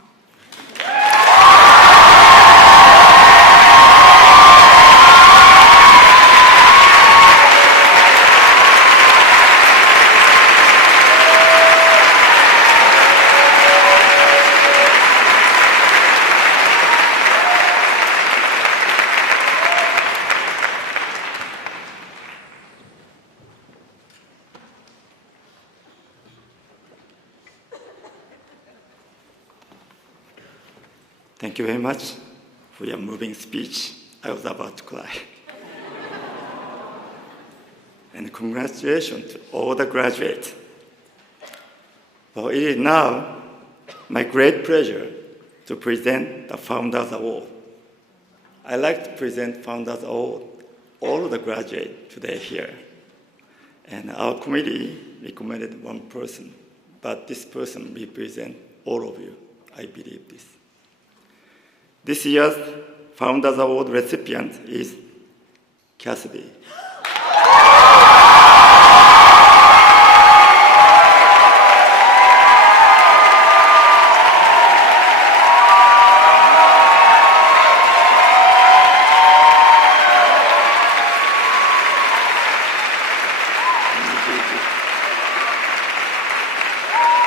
Thank you very much for your moving speech. I was about to cry. And congratulations to all the graduates. Well, it is now my great pleasure to present the Founders Award. I'd like to present Founders Award all of the graduates today here. And our committee recommended one person, but this person represents all of you. I believe this. This year's Founders Award recipient is Cassidy.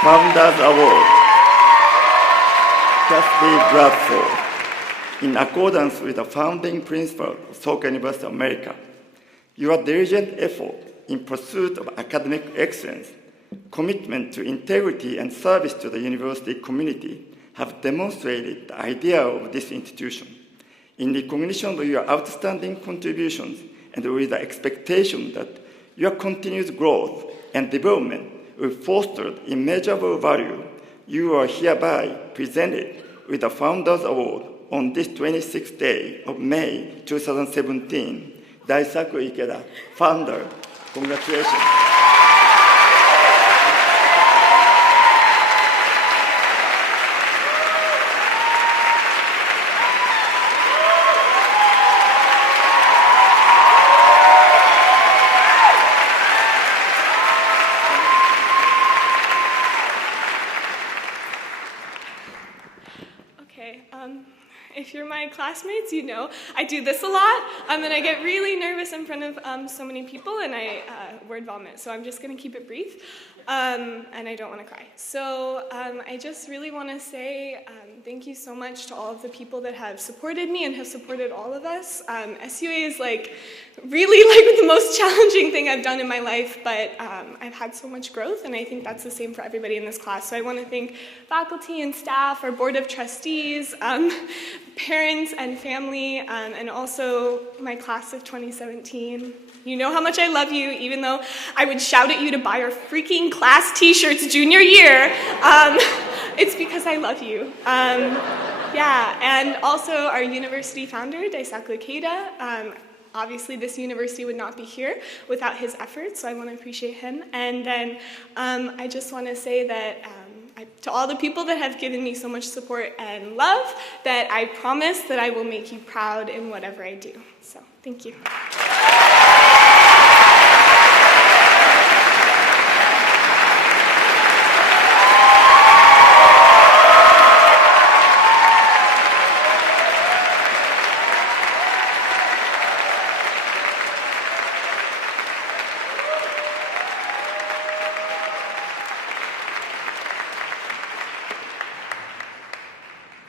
Founders Award, Cassidy Bradford. In accordance with the founding principle of Soka University of America, your diligent effort in pursuit of academic excellence, commitment to integrity and service to the university community have demonstrated the ideal of this institution. In recognition of your outstanding contributions and with the expectation that your continued growth and development will foster immeasurable value, you are hereby presented with the Founders Award on this 26th day of May 2017. Daisaku Ikeda, founder, congratulations. If you're my classmates, you know I do this a lot, and I get really nervous in front of so many people, and I word vomit, so I'm just going to keep it brief, and I don't want to cry. So I just really want to say thank you so much to all of the people that have supported me and have supported all of us. SUA is really the most challenging thing I've done in my life, but I've had so much growth, and I think that's the same for everybody in this class. So I want to thank faculty and staff, our board of trustees, parents and family, and also my class of 2017. You know how much I love you, even though I would shout at you to buy our freaking class t-shirts junior year. It's because I love you. Yeah, and also our university founder, Daisaku Ikeda. Obviously, this university would not be here without his efforts, so I want to appreciate him. And then I just want to say that to all the people that have given me so much support and love, that I promise that I will make you proud in whatever I do. So, thank you.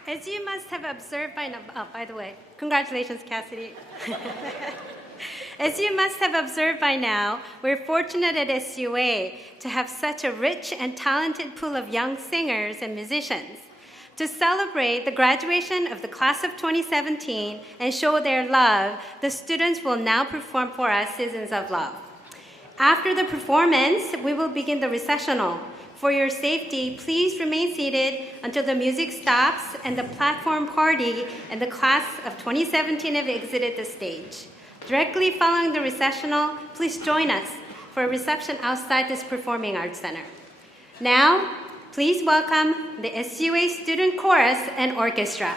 As you must have observed by now, by the way, congratulations, Cassidy. As you must have observed by now, we're fortunate at SUA to have such a rich and talented pool of young singers and musicians. To celebrate the graduation of the class of 2017 and show their love, the students will now perform for us Seasons of Love. After the performance, we will begin the recessional. For your safety, please remain seated until the music stops and the platform party and the class of 2017 have exited the stage. Directly following the recessional, please join us for a reception outside this Performing Arts Center. Now, please welcome the SUA Student Chorus and Orchestra.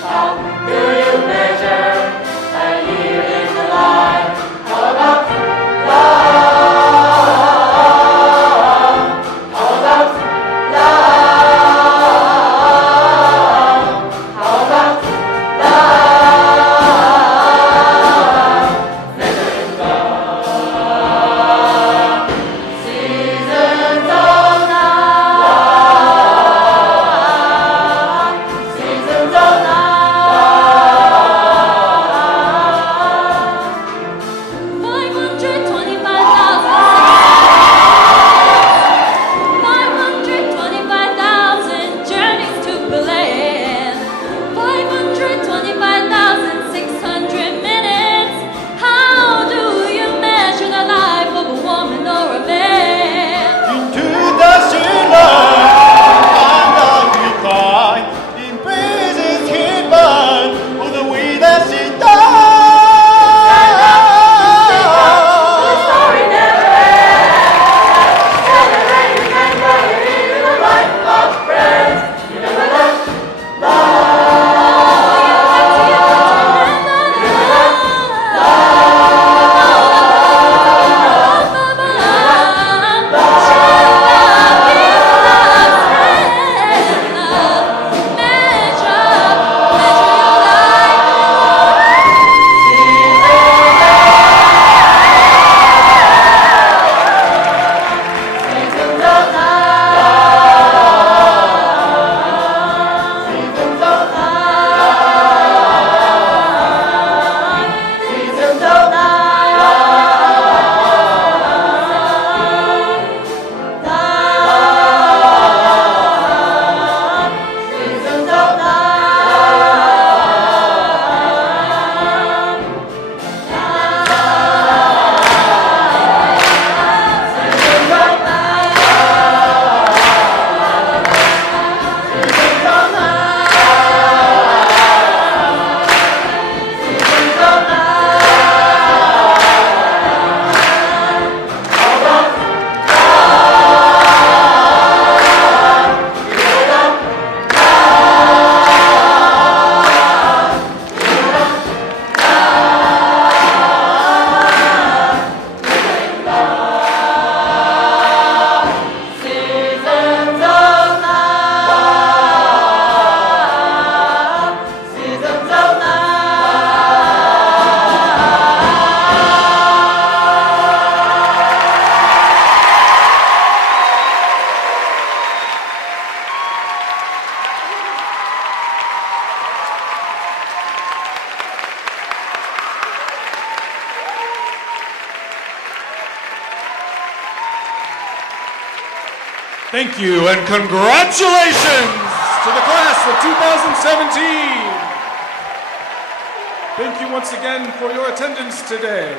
How do you measure a year in the life? Thank you and congratulations to the class of 2017. Thank you once again for your attendance today.